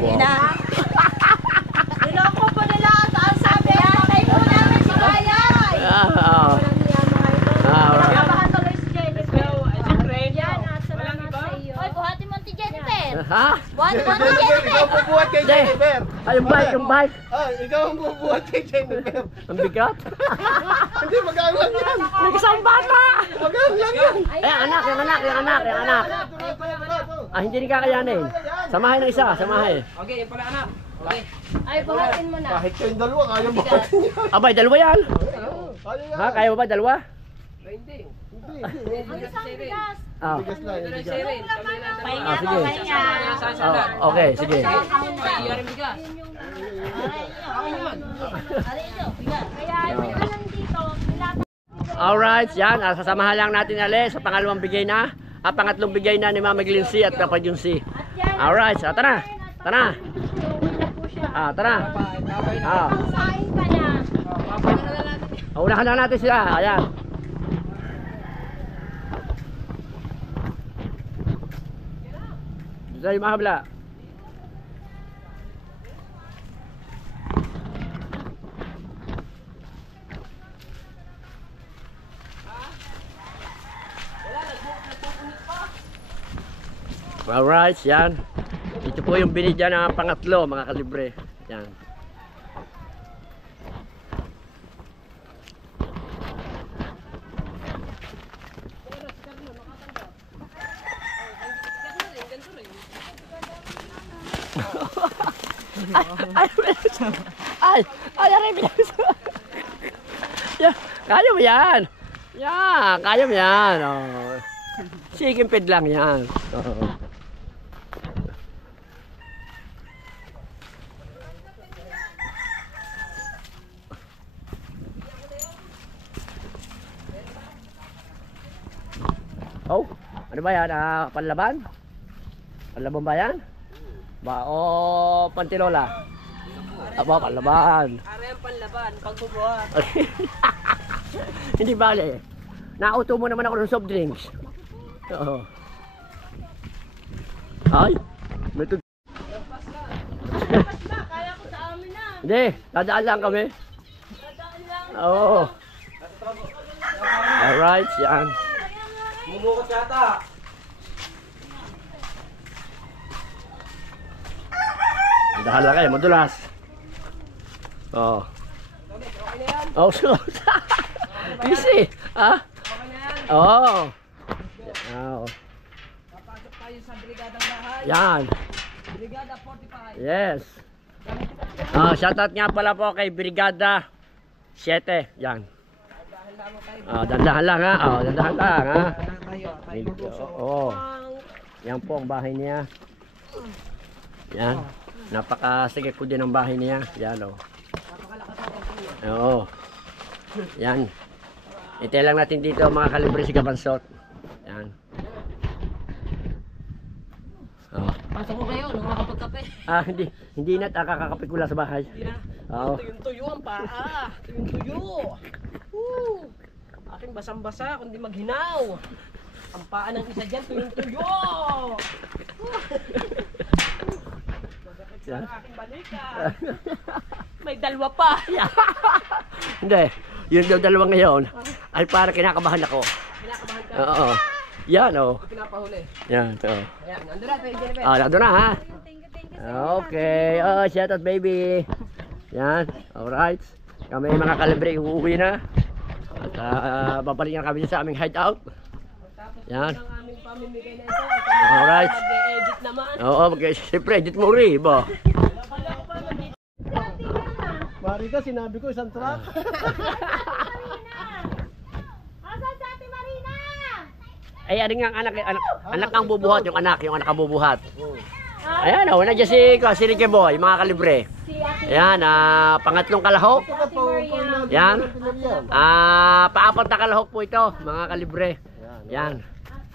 Niloko po nila at ang sabi, atay po namin si Bayay. Oo. Walang niya mga ito. Alright. Nakabahan tuloy si Jennifer. Siyempre, Yan, at salamat sa iyo. Oy, buhati mo si Jennifer. Ha? Buhati mo si Ikaw Jennifer. ang bubuhat kay Hindi. Jennifer. Ay, yung bike, yung bike. Ah, ikaw ang bubuhat kay Jennifer. Ang bigat. Hindi, magaan lang yan. May isang bata. Magaan lang yan. Yung anak. Ah, hindi ni kakayanin. Samahin ng isa, samahin. Okay, yung pala anak. Okay. Ay, buhatin mo na. Kahit kayong dalawa, kaya buhatin yan. Abay, dalawa yan. Kaya yan. Ha, kaya mo ba dalawa? Hindi. Hindi. Ang isang bigas. Ah. Bigas lang, Ito na bigas. sharing. Ah, sige. Okay, sige. Iyarin bigas. Kaya yung alam dito, Alright, yan. Sasamahan lang natin ulit sa pangalawang bigay na. Pangatlong bigay na ni Mama Glency at Papa Junsi. Alright, tara. Tara. Tara. sain ka na. Unahan na natin sila. Ayan. Sa mga habla. Alright, yan. Ito po yung binidya ng pangatlo, mga kalibre. Yan. aray, yan, kaya mo yan. Yan, kaya mo yan. Oh. Chicken feed lang yan. Oh. Oh, ano ba yan? Panlaban? Panlaban ba yan? Pantilola? Aba, panlaban. Are ang panlaban, pagbubuhat. Hindi bale. Nauto mo naman ako ng soft drinks. Oo. Ay, may tug... Kaya ko sa amin na. Hindi, dadaan lang kami. Dadaan lang. Oo. Alright, yan. Mumukot yata. Dahan lang kayo, madulas. Oo. Oh, so. Easy. Ha? Oo. Oo. Papasok tayo sa Brigadang Bahay. Yan. Brigada 45. Yes. Shoutout nga pala po kay Brigada 7. Yan. Dandahan lang ha. Dandahan lang ha. Oo. Yan po ang bahay niya. Yan. Napakasigit ko din ang bahay niya. Yan o. Oo. Yan. Itay lang natin dito mga kalibre si Gabansot. Yan. Oh. Pasok ko kayo, nung makapagkape. Hindi na kakakape ko lang sa bahay. Oo. Tuyong-tuyo ang paa. Tuyong-tuyo. Woo! Aking basang-basa, kundi maghinaw. Ang paa ng isa dyan, tuyong-tuyo. Yan. Aking balikan. May dalawa pa. Hindi. Yung dalawa ngayon ay para kinakabahan ako. Kinakabahan ka. Oo. Yan o. Pinapahuli. Yan. Oo. Ayan, nandun na, Jennifer. Nandun na ha. Okay. Shout out baby. Yan. Alright. Kami mga kalibre uuwi na. At babalik na kami sa aming hideout. Yan. Ang aming pamimigay na ito. Alright. Mag-edit naman. Oo. Siyempre, edit mo rin. Ba? Marita, sinabi ko isang truck. Asan si Ate Marina? Ay, ano nga anak ang bubuhat, yung anak ang bubuhat. Ayan, nandiyan si Ricky Boy, mga kalibre. Ayan, pangatlong kalahok. Yan. Paapat na kalahok po ito, mga kalibre. Yan.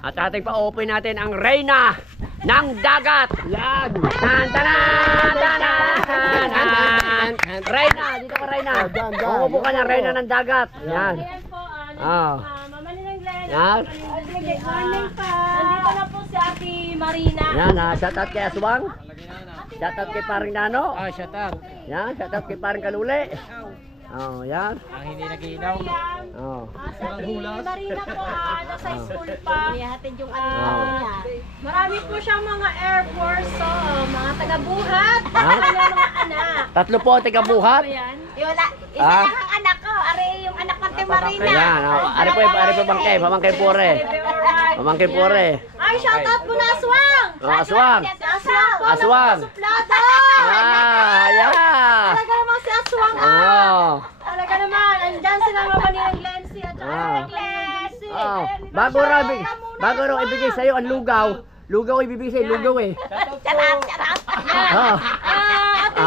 At ating pa-open natin ang Reyna ng Dagat. Yan. Reyna, dito ka Reyna. Umupo ka na, Reyna ng Dagat. Yan. Ayan po, Mama Ninang Glenn. Yan. Good morning pa. Nandito na po si Ate Marina. Yan, shoutout kay Aswang. Shoutout kay Paring Nano. Shoutout. Yan, shoutout kay Paring Kaluli. Yan. Ang hindi nag-iinaw. Si Ate Marina po, nasa school pa. Ihatid yung niya. Marami po siyang mga Air Force, mga taga-buhat. Mga anak. Tatlo po ang taga-buhat. Wala, isa lang ang anak ko. Ari yung anak ng Ate Marina. Ayan, ari po pamangkay, pamangkay pore. Pamangkay pore. Ay, shoutout po na Aswang. Aswang. Aswang. Suplado. Yeah. Talaga naman si Aswang. Talaga naman. Andyan sila Mama Ninang Glency at Glency. Bago raw ibigay sa'yo ang lugaw. Lugaw ibibigay sa'yo, lugaw eh. Charap. Ate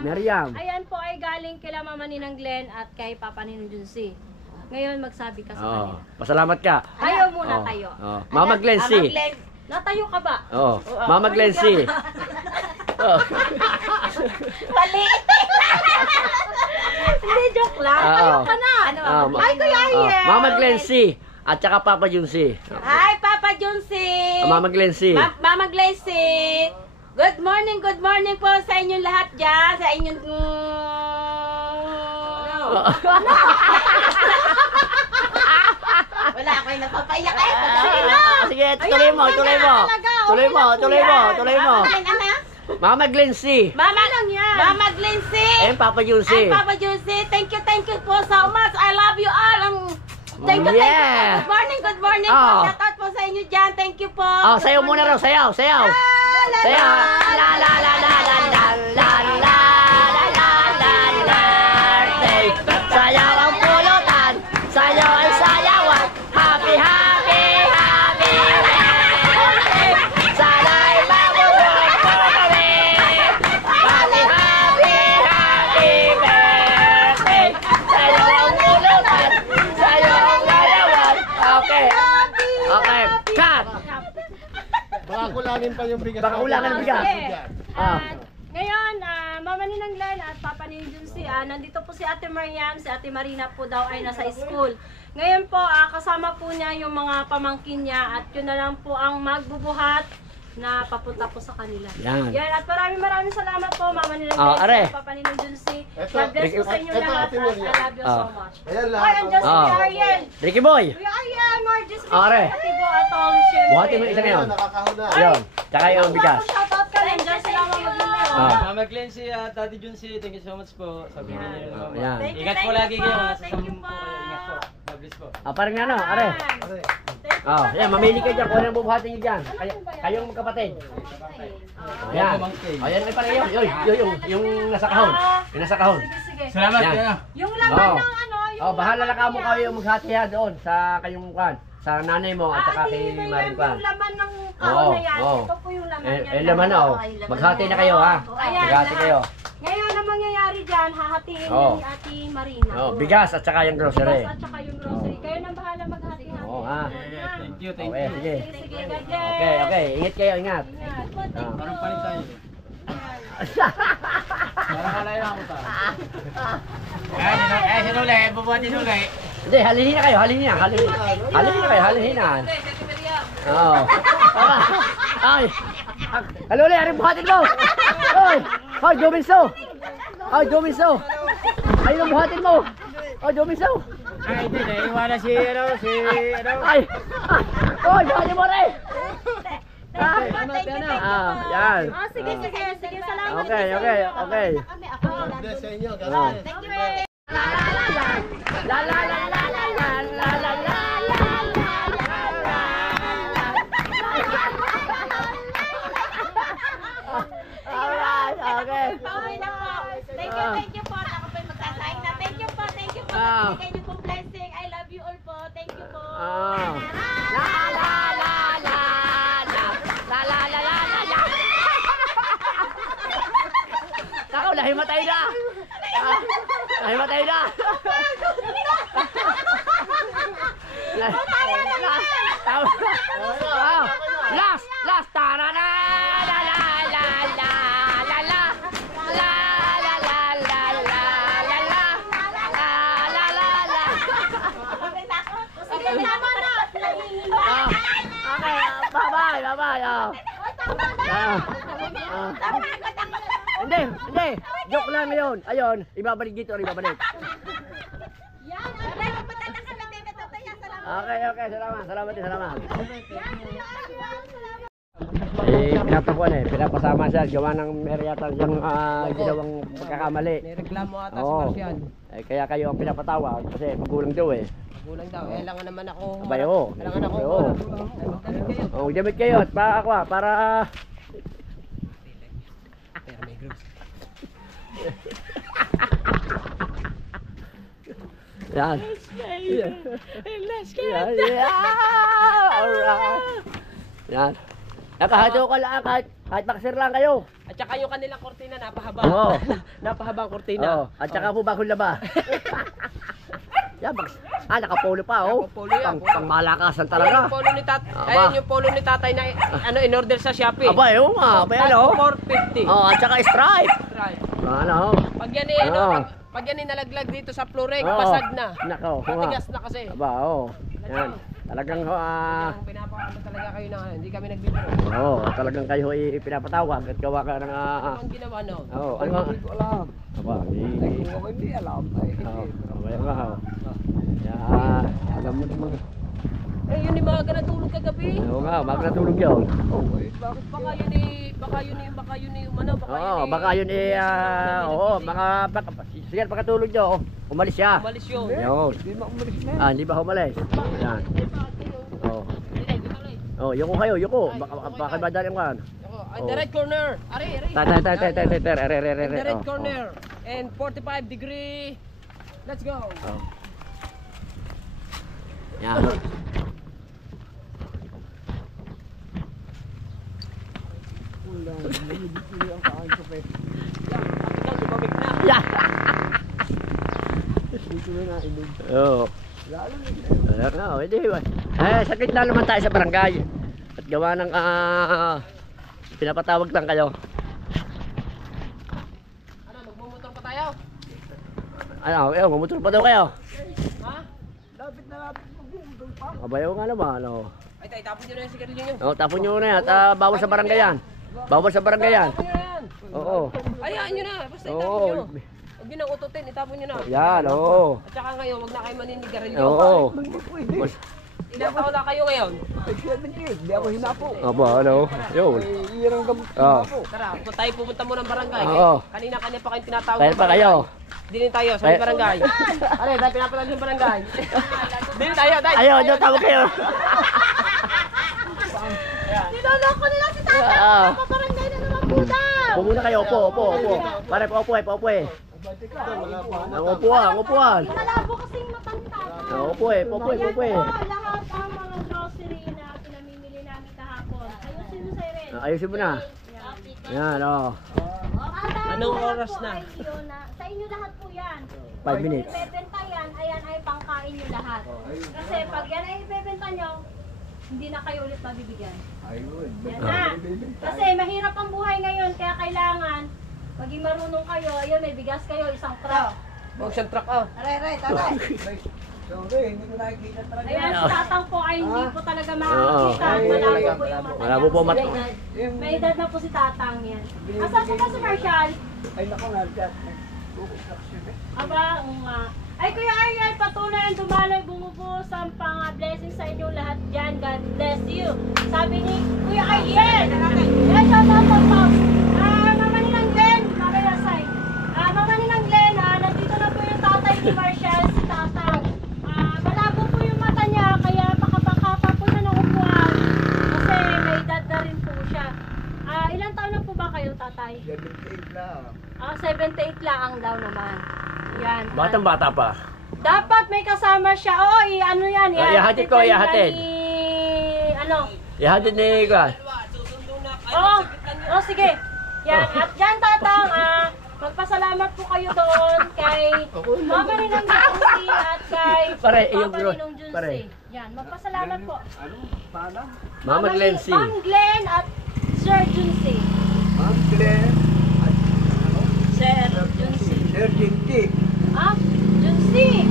Miriam. Ayan po ay galing kila Mama Ninang Glenn at kay Papa Ninong Junsi. Ngayon magsabi ka sa kanila. Pasalamat ka. Ayaw muna tayo. Mama Glency. Natayo ka ba? Mama Glency. Mali! Hindi, joke lang. Tayo ka na. Ay, Kuya Iyer. Mama Glency. At saka Papa Junsi. Hi, Papa Junsi. Mama Glency. Mama Glency. Good morning po sa inyong lahat dyan. Sa inyong... Wala ako yung napapaiyak eh. Sige, tuloy mo. Mama Glency. Mama lang yan. Mama Glency. And Papa Junsi. And Papa Junsi. Thank you po so much. I love you all. Thank you. Good morning po. Shout out po sa inyo dyan. Thank you po. Sayaw muna raw, sayaw. La Saya, la la la la la la la la la la la la. Sayaw ang pulutan, sayaw ang sayawan. Happy, happy, happy birthday. Sana'y mabuhay po kami. Happy, happy, happy birthday. Sayaw ang pulutan, sayaw ang sayawan. Okay. Okay, cut! Baka kulangin pa yung bigas. Baka kulangan ng bigas. Ah. Ngayon, Mama Ninang Glenn at Papa Ninang Junsi, nandito po si Ate Mariam, si Ate Marina po daw ay nasa school. Ngayon po, kasama po niya yung mga pamangkin niya at yun na lang po ang magbubuhat na papunta po sa kanila. Yan. Yan, at maraming salamat po, Mama Ninang Ah, Glenn, are. at Papa Ninang Junsi. Eto, God bless po sa inyo eto, lahat Ate at I Mariam. love you so Ah. much. Ayan Ay, lahat. andyan si Ah. Ariel. Ricky Boy! Kuya Ariel, Marges, Are. Ate po at all, syempre. Buhatin mo isa ngayon. Nakakahon na. Ayun. Tsaka yung bigas. Shoutout ka rin, dyan sila mga magliliw. Ah. Mama Clancy at Tati Junsi, thank you so much po. Sabi niyo Yan. naman. Yan. Thank you, Ingat po thank lagi you kayo. po. Nasa Thank you po po. kayo. Ingat po. God bless po. Parang ano, are. Are. Oh, yan, mamili kayo dyan. Kung anong bubuhatin nyo dyan. Kayong magkapatid. Yan. Oh, yan ay pala yung nasa kahon. Yung nasa kahon. Sige. Salamat Yan. kayo. Yung laman Oh. ng ano, yung Oh, bahala na kamo kayo maghati ha doon sa kayong kwan. Sa nanay mo at saka kay Maring Kwan. yung laman ng kahon Oo, na yan. oo. Ito po yung laman Eh, niya. laman na oh. Maghati na kayo ha. Ayan, Maghati lahat. kayo. Ngayon, ang mangyayari dyan, hahatiin Oo. ni Ate Marina. Oh, bigas at saka yung grocery. Bigas at saka yung grocery. Kayo nang bahala maghati-hati. Oo, ha. Thank you, thank Okay, you. sige. Sige, God bless. Okay, okay. Ingat kayo, ingat. Ingat. Parang palit tayo. Parang kalayo ako ta. Sinuli. Bubuhat sinuli. Hindi, halinin na kayo, halinin na. Halinin na kayo, halinin na. Oo. Ay. Halo, le, aring buhatin mo. Hoy, hoy, Jominso. Hoy, Jominso. Ayun ang buhatin mo. Hoy, Jominso. Ay, hindi. Naiiwala si ano. Ay. Hoy, buhatin mo rin. Thank you. Yan. Sige. Salamat. Okay, okay, okay. God bless sa inyo. God Ah. bless. Thank you. La la la la la la la la la la. Alright, okay. Thank you po. Ako po'y magsasaing na. Thank you po. Ah. Bigay niyo pong blessing. I love you all po. Thank you po. Ah. La la la la la la la la la la la. Takaw, lahimatay na. Lahimatay na. Last, last. Tara na. La la la la la la. La la la la la la la. La la la la. Sige, tama na. Ah, okay, bye-bye, bye-bye. Hindi, hindi. Joke lang yun. Ayun, ibabalik dito, ibabalik. Yan. Okay, okay, salamat, salamat, salamat. Pinapasama siya, gawa ng meron yata siyang ginawang pagkakamali. Nireklamo ata si Oo. Marcian. Kaya kayo ang pinapatawa kasi magulang daw eh. Kulang daw. Kailangan naman ako. Abay, oo. Kailangan ako. Oo. Oh, gamit kayo at para yan. Let's get it. Yeah. Alright. Yan. Nakahado ka lang kahit boxer lang kayo. At saka yung kanilang kortina napahaba. Oo. Napahaba ang Oh, kortina. at saka po bagong laba. Yan, nakapolo pa oh. Nakapolo yan. Pang malakasan talaga. Yung polo ni Aba. Ayun yung polo ni tatay na in order sa Shopee. Aba, yun nga. Aba, yan oh. 450. Oh, at saka stripe. Right. Ano? Pag yan pag yan nalaglag dito sa florek, Oo. basag na. Nako, Matigas na kasi. Aba, oh. Yan. Talagang Yung pinapakano talaga kayo na hindi kami nagbibiro. talagang kayo pinapatawag at gawa ka ng Ang ginawa no? ano nga? Aba, hindi alam. Aba, nga. Yeah, alam mo naman. Eh yun yung mga natulog kagabi. Oo nga, magnatulog yun. Baka yun Baka yun sige, pagkatulog nyo, umalis siya. umalis yun. Yun. Hindi ba umalis? Yan. Oo. Oh, yuko kayo, yuko. Baka madaling kan. Ako, at the red corner. Ari. In The red corner. And 45 degree. Let's go. Oh. Yan. Yeah. Oh. Hindi. Sakit na naman tayo sa barangay. At gawa ng pinapatawag lang kayo. Ano, magmumotor pa tayo? Mamotor pa daw kayo. Ha? Mabayaw nga naman, Ay, tayo, tapon nyo na yung sigarilyo nyo. Tapon nyo na yan, at bawal sa barangay yan. Bawal sa barangay yan. Tapon nyo na yan. Oo. Ayaan nyo na, basta itapon Oo. nyo. Huwag nyo nang ututin, itapon nyo na. Yan, oo. At saka ngayon, huwag na kayo maninigarilyo. Oo. Ilang taon na kayo ngayon? Aba, ano? Yun. Tara, kung tayo pupunta mo ng barangay. Oo. Kanina-kanya pa kayong tinatawag. Tayo pa kayo. Dinin tayo sa may barangay. Are, tayo pinapalad yung barangay. Dinin tayo, tayo. Ayaw, ano tawag kayo? Niloloko nila si Tata. Paparangay na naman po daw. Upo muna kayo, upo. Pare, paupo eh. Ang upuan. Malabo kasing matanda. Upo eh. Lahat ang mga grocery na pinamimili namin kahapon. Ayusin mo sa Irene. Ayusin mo na. Yan, Anong oras na? Sa inyo lahat po yan. 5 minutes. Ibebenta yan, ayan ay pangkain nyo lahat. Kasi pag yan ay ibebenta nyo, hindi na kayo ulit mabibigyan. Yan na. Kasi mahirap ang buhay ngayon, kaya kailangan maging marunong kayo. Ayun, may bigas kayo, isang truck. Huwag siyang truck, oh. Ayan, si Tatang po ay hindi po talaga makakita. Malabo po yung mata. Malabo po mata. May edad na po si Tatang yan. Asan po ba si Marshall? Aba, ay Kuya Ariel, patuloy ang dumaloy, bumubuhos ang blessing sa inyo lahat dyan. God bless you. Sabi ni Kuya Ariel. Yes, po. Mama nilang Glenn, makilasay. Mama nilang Glenn, nandito na po yung tatay ni Marshall, si Tatang. Malabo po yung mata niya, kaya baka pa po siya ng upuan. Kasi may edad na rin po siya. Ilang taon na po ba kayo, tatay? 78 lang. 78 lang daw naman. Yan. Batang-bata pa. Dapat may kasama siya. Oo, ano yan. Ihahatid ko, ihahatid. Ihahatid ni Iguan. Oo, sige. Yan. At dyan, Tatang, magpasalamat po kayo doon kay Mama Ninong Junsi at kay Papa Ninong Junsi. Yan, magpasalamat po. Mama Glency. Ma'am Glenn at Sir Junsi. Sir Junsi. Junsi.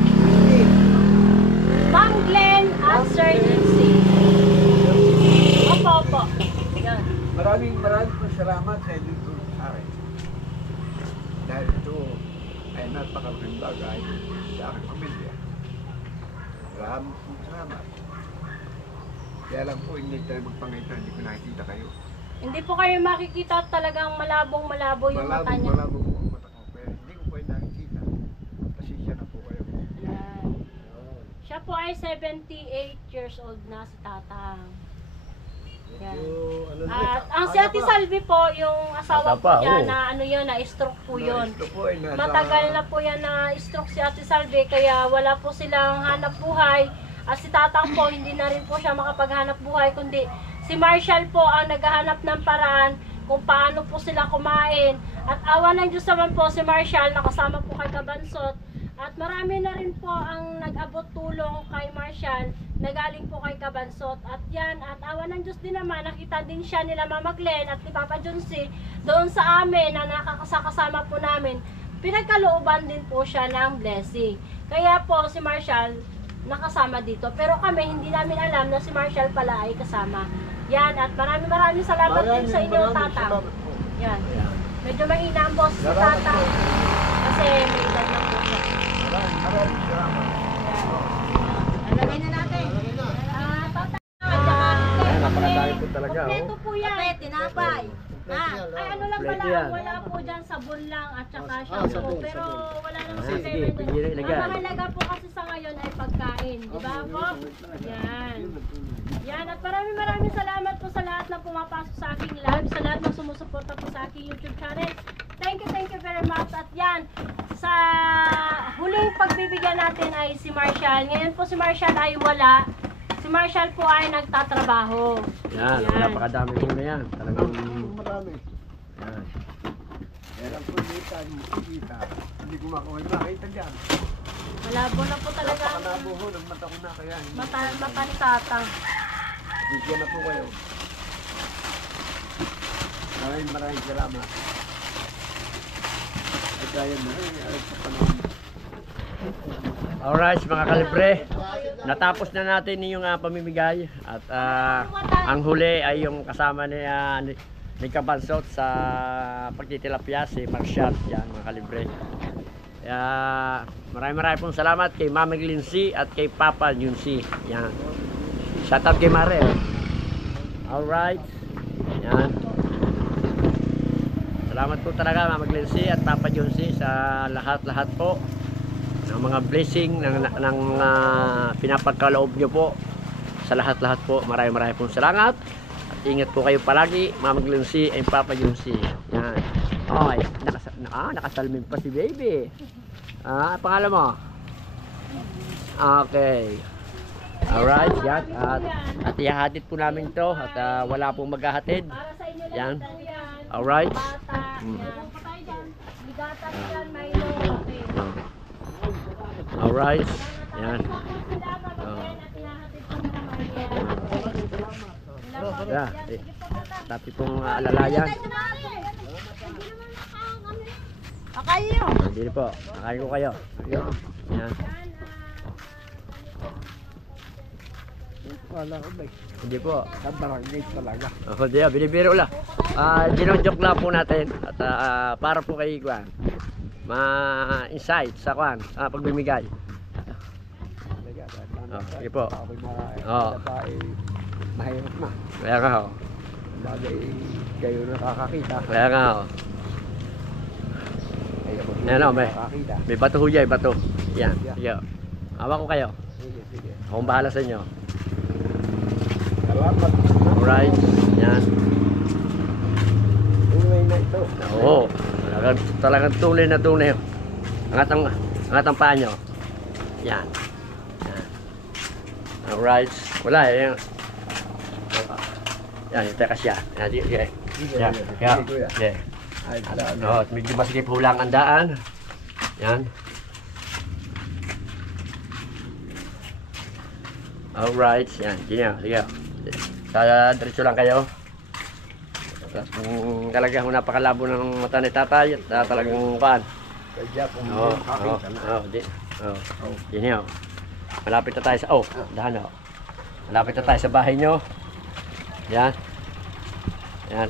Ma'am Glenn at Sir Junsi. Opo. Yan. Maraming po salamat sa inyo sa akin. Dahil ito ay napakalaking bagay sa aking pamilya. Maraming po salamat. Kaya lang po, hindi tayo magpangita, hindi ko nakikita kayo. Hindi po kayo makikita, talagang malabo yung mata niya. Malabo po ang mata ko, pero hindi ko kayo nakikita. Pasensya na po kayo. Yan. Siya po ay 78 years old na si Tatang. Yan. At ang si Ate Salvi po, yung asawa po niya na na-stroke po yun. Matagal na po yan na-stroke si Ate Salvi, kaya wala po silang hanap buhay. At si Tatang po, hindi na rin po siya makapaghanap buhay, kundi si Marshall po ang naghahanap ng paraan kung paano po sila kumain. At awa ng Diyos naman po si Marshall, nakasama po kay Kabansot. At marami na rin po ang nag-abot tulong kay Marshall na galing po kay Kabansot. At yan, at awa ng Diyos din naman, nakita din siya nila Mama Glenn at ni Papa Junsi doon sa amin na nakakasama po namin. Pinagkalooban din po siya ng blessing. Kaya po si Marshall nakasama dito. Pero kami, hindi namin alam na si Marshall pala ay kasama. Yan, at maraming salamat din sa inyo, Tatang. Yan. Medyo mahina ang boss si Tatang. Kasi may edad na po siya. Maraming salamat. Alagay na natin. Tatang, at saka Napakadami po talaga. kompleto po yan. Tinapay. Ay, ano lang Pwede pala, yan. wala po dyan sabon lang at saka sabon, shampoo. Pero sabon. wala namang Sige, sa pwede rin ilagay. Ang mahalaga po kasi sa ngayon ay pagkain. Di ba po? Yan. Yan. At maraming salamat po sa lahat na pumapasok sa aking live, sa lahat na sumusuporta po sa aking YouTube channel. Thank you very much. At yan, sa huling pagbibigyan natin ay si Marshall. Ngayon po si Marshall ay wala. Si Marshall po ay nagtatrabaho. Yan, napakadami po na yan. Talagang, Marami. yan. Kaya lang po kita. Hindi ko makakita dyan. Malabo na po talaga ang Napakalabo ho, ng mata ko na kaya. mata ni Tatang. Bigyan na po kayo. Maraming salamat. Ay kaya na rin, alam sa panahon. Alright, mga kalibre. Natapos na natin yung pamimigay. At ang huli ay yung kasama ni Kabansot sa pagtitilapia, si Marshall. Yan, mga kalibre. Kaya maraming pong salamat kay Mama Glincy at kay Papa Junsi. Yan. Shout out kay Mare. Alright. Yan. Salamat po talaga Mama Glincy at Papa Junsi sa lahat-lahat po ng mga blessing ng pinapagkaloob nyo po sa lahat-lahat po. Maraming pong salamat at ingat po kayo palagi Mama Glincy and Papa Junsi. Yan. Okay, nakasalmin pa si baby. Pangalan mo? Okay. Alright, yan. At ihahatid po namin to at wala pong maghahatid. Para sa inyo Yan. lang po yan. Alright. Bata. Yan. Ligatan yan, Milo. Okay. Alright. Yan. Yeah. Tapi pong alalayan. Akayo. Hindi po. Nakain ko kayo. Yan. Wala ko ba? Hindi po. Sa barangay talaga. Hindi, binibiro lang. Dinonjoke lang po natin. At para po kay Kwan. Ma-insight sa Kwan. Pagbimigay. Sige po. Mahirap na. Kaya nga ho. Bagay kayo nakakakita. Kaya nga ho. Kaya ko Ayan o, nakakakita. may bato ho dyan, bato. Yan. Sige. Hawa ko kayo. Sige, sige. Akong bahala sa inyo. Salamat. Alright. Yan. Uwi na ito. Oo. Talagang tunay na tunay. Angat ang paa nyo. Yan. Yan. Alright. Wala eh. Yan, teka siya. Yan, sige. Yan. Yan. Yan. Ay, salamat. No, medyo masikip hulang ang daan. Yan. Alright. Yan. Sige. Diretso lang kayo. Tapos kung talagang napakalabo ng mata ni tatay at talagang paan. Kaya kung Oo, makakita na. Yan yun. Malapit na tayo sa, dahan o. Malapit na tayo sa bahay nyo. Yan. Yan.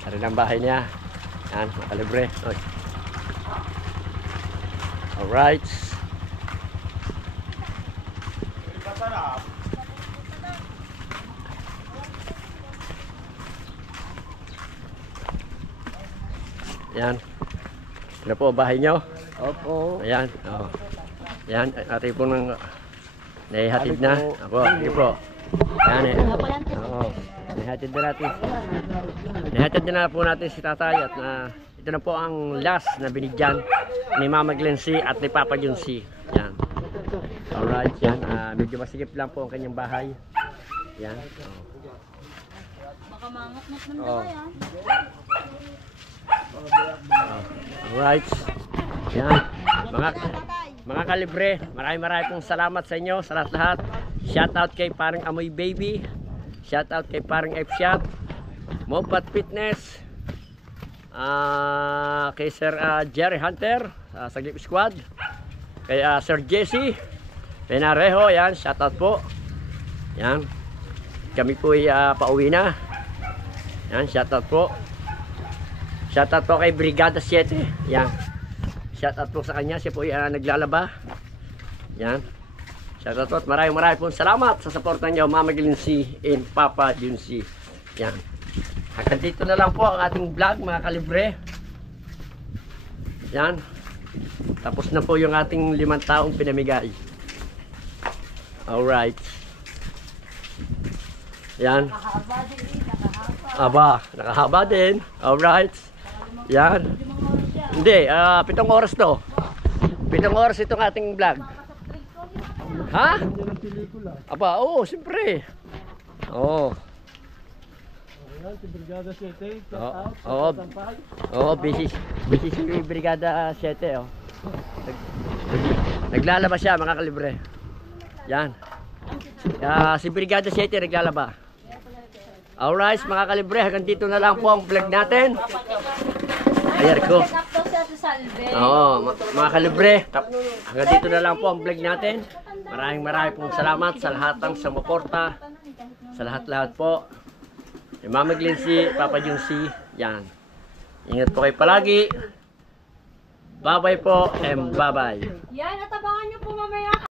Sa rin ang bahay niya. Yan, makalibre. Alright. Yan. Ano po, bahay nyo? Opo. Ayan. Yan, atin po nang naihatid na. Sige po. Yan eh. Naihatid na natin. Naihatid na po natin si tatay at ito na po ang last na binigyan ni Mama Glency at ni Papa Junsi. Yan. Alright, yan. Medyo masikip lang po ang kanyang bahay. Yan. Baka mangat-ngat ng dala yan. Alright. Yan. Mga kalibre, maraming pong salamat sa inyo, sa lahat-lahat. Shout out kay Parang Amoy Baby. Shout out kay Parang F-Shot. Mopat Fitness. Kay Sir Jerry Hunter sa Saglip Squad. Kay Sir Jesse Penarejo, yan, shout out po. Yan. Kami po ay pauwi na. Yan, shout out po. Shout out po kay Brigada 7. Yan. Shout out po sa kanya, siya po ay naglalaba. Yan. Shout out po. Maraming pong salamat sa suporta niyo, Mama Glincy and Papa Junsi. Yan. Hanggang dito na lang po ang ating vlog mga kalibre. Yan. Tapos na po yung ating 5 taong pinamigay. Alright. Yan. Aba, nakahaba din. Alright. Yan. Hindi, 7 oras to. 7 oras itong ating vlog. Ha? Aba, oo, siyempre. Oo. Ayan, si Brigada 7. Oo, busy si Brigada 7, oh. Naglalaba siya, mga kalibre. Yan. Si Brigada 7 naglalaba. Alright, mga kalibre, hanggang dito na lang po ang vlog natin. Ayan ko. Oo, mga kalibre, hanggang dito na lang po ang vlog natin. Maraming pong salamat sa lahat ng sumuporta. Sa lahat-lahat po. Yung Mama Glency, Papa Junsi, yan. Ingat po kayo palagi. Bye-bye po and bye-bye. Yan, at abangan nyo po mamaya.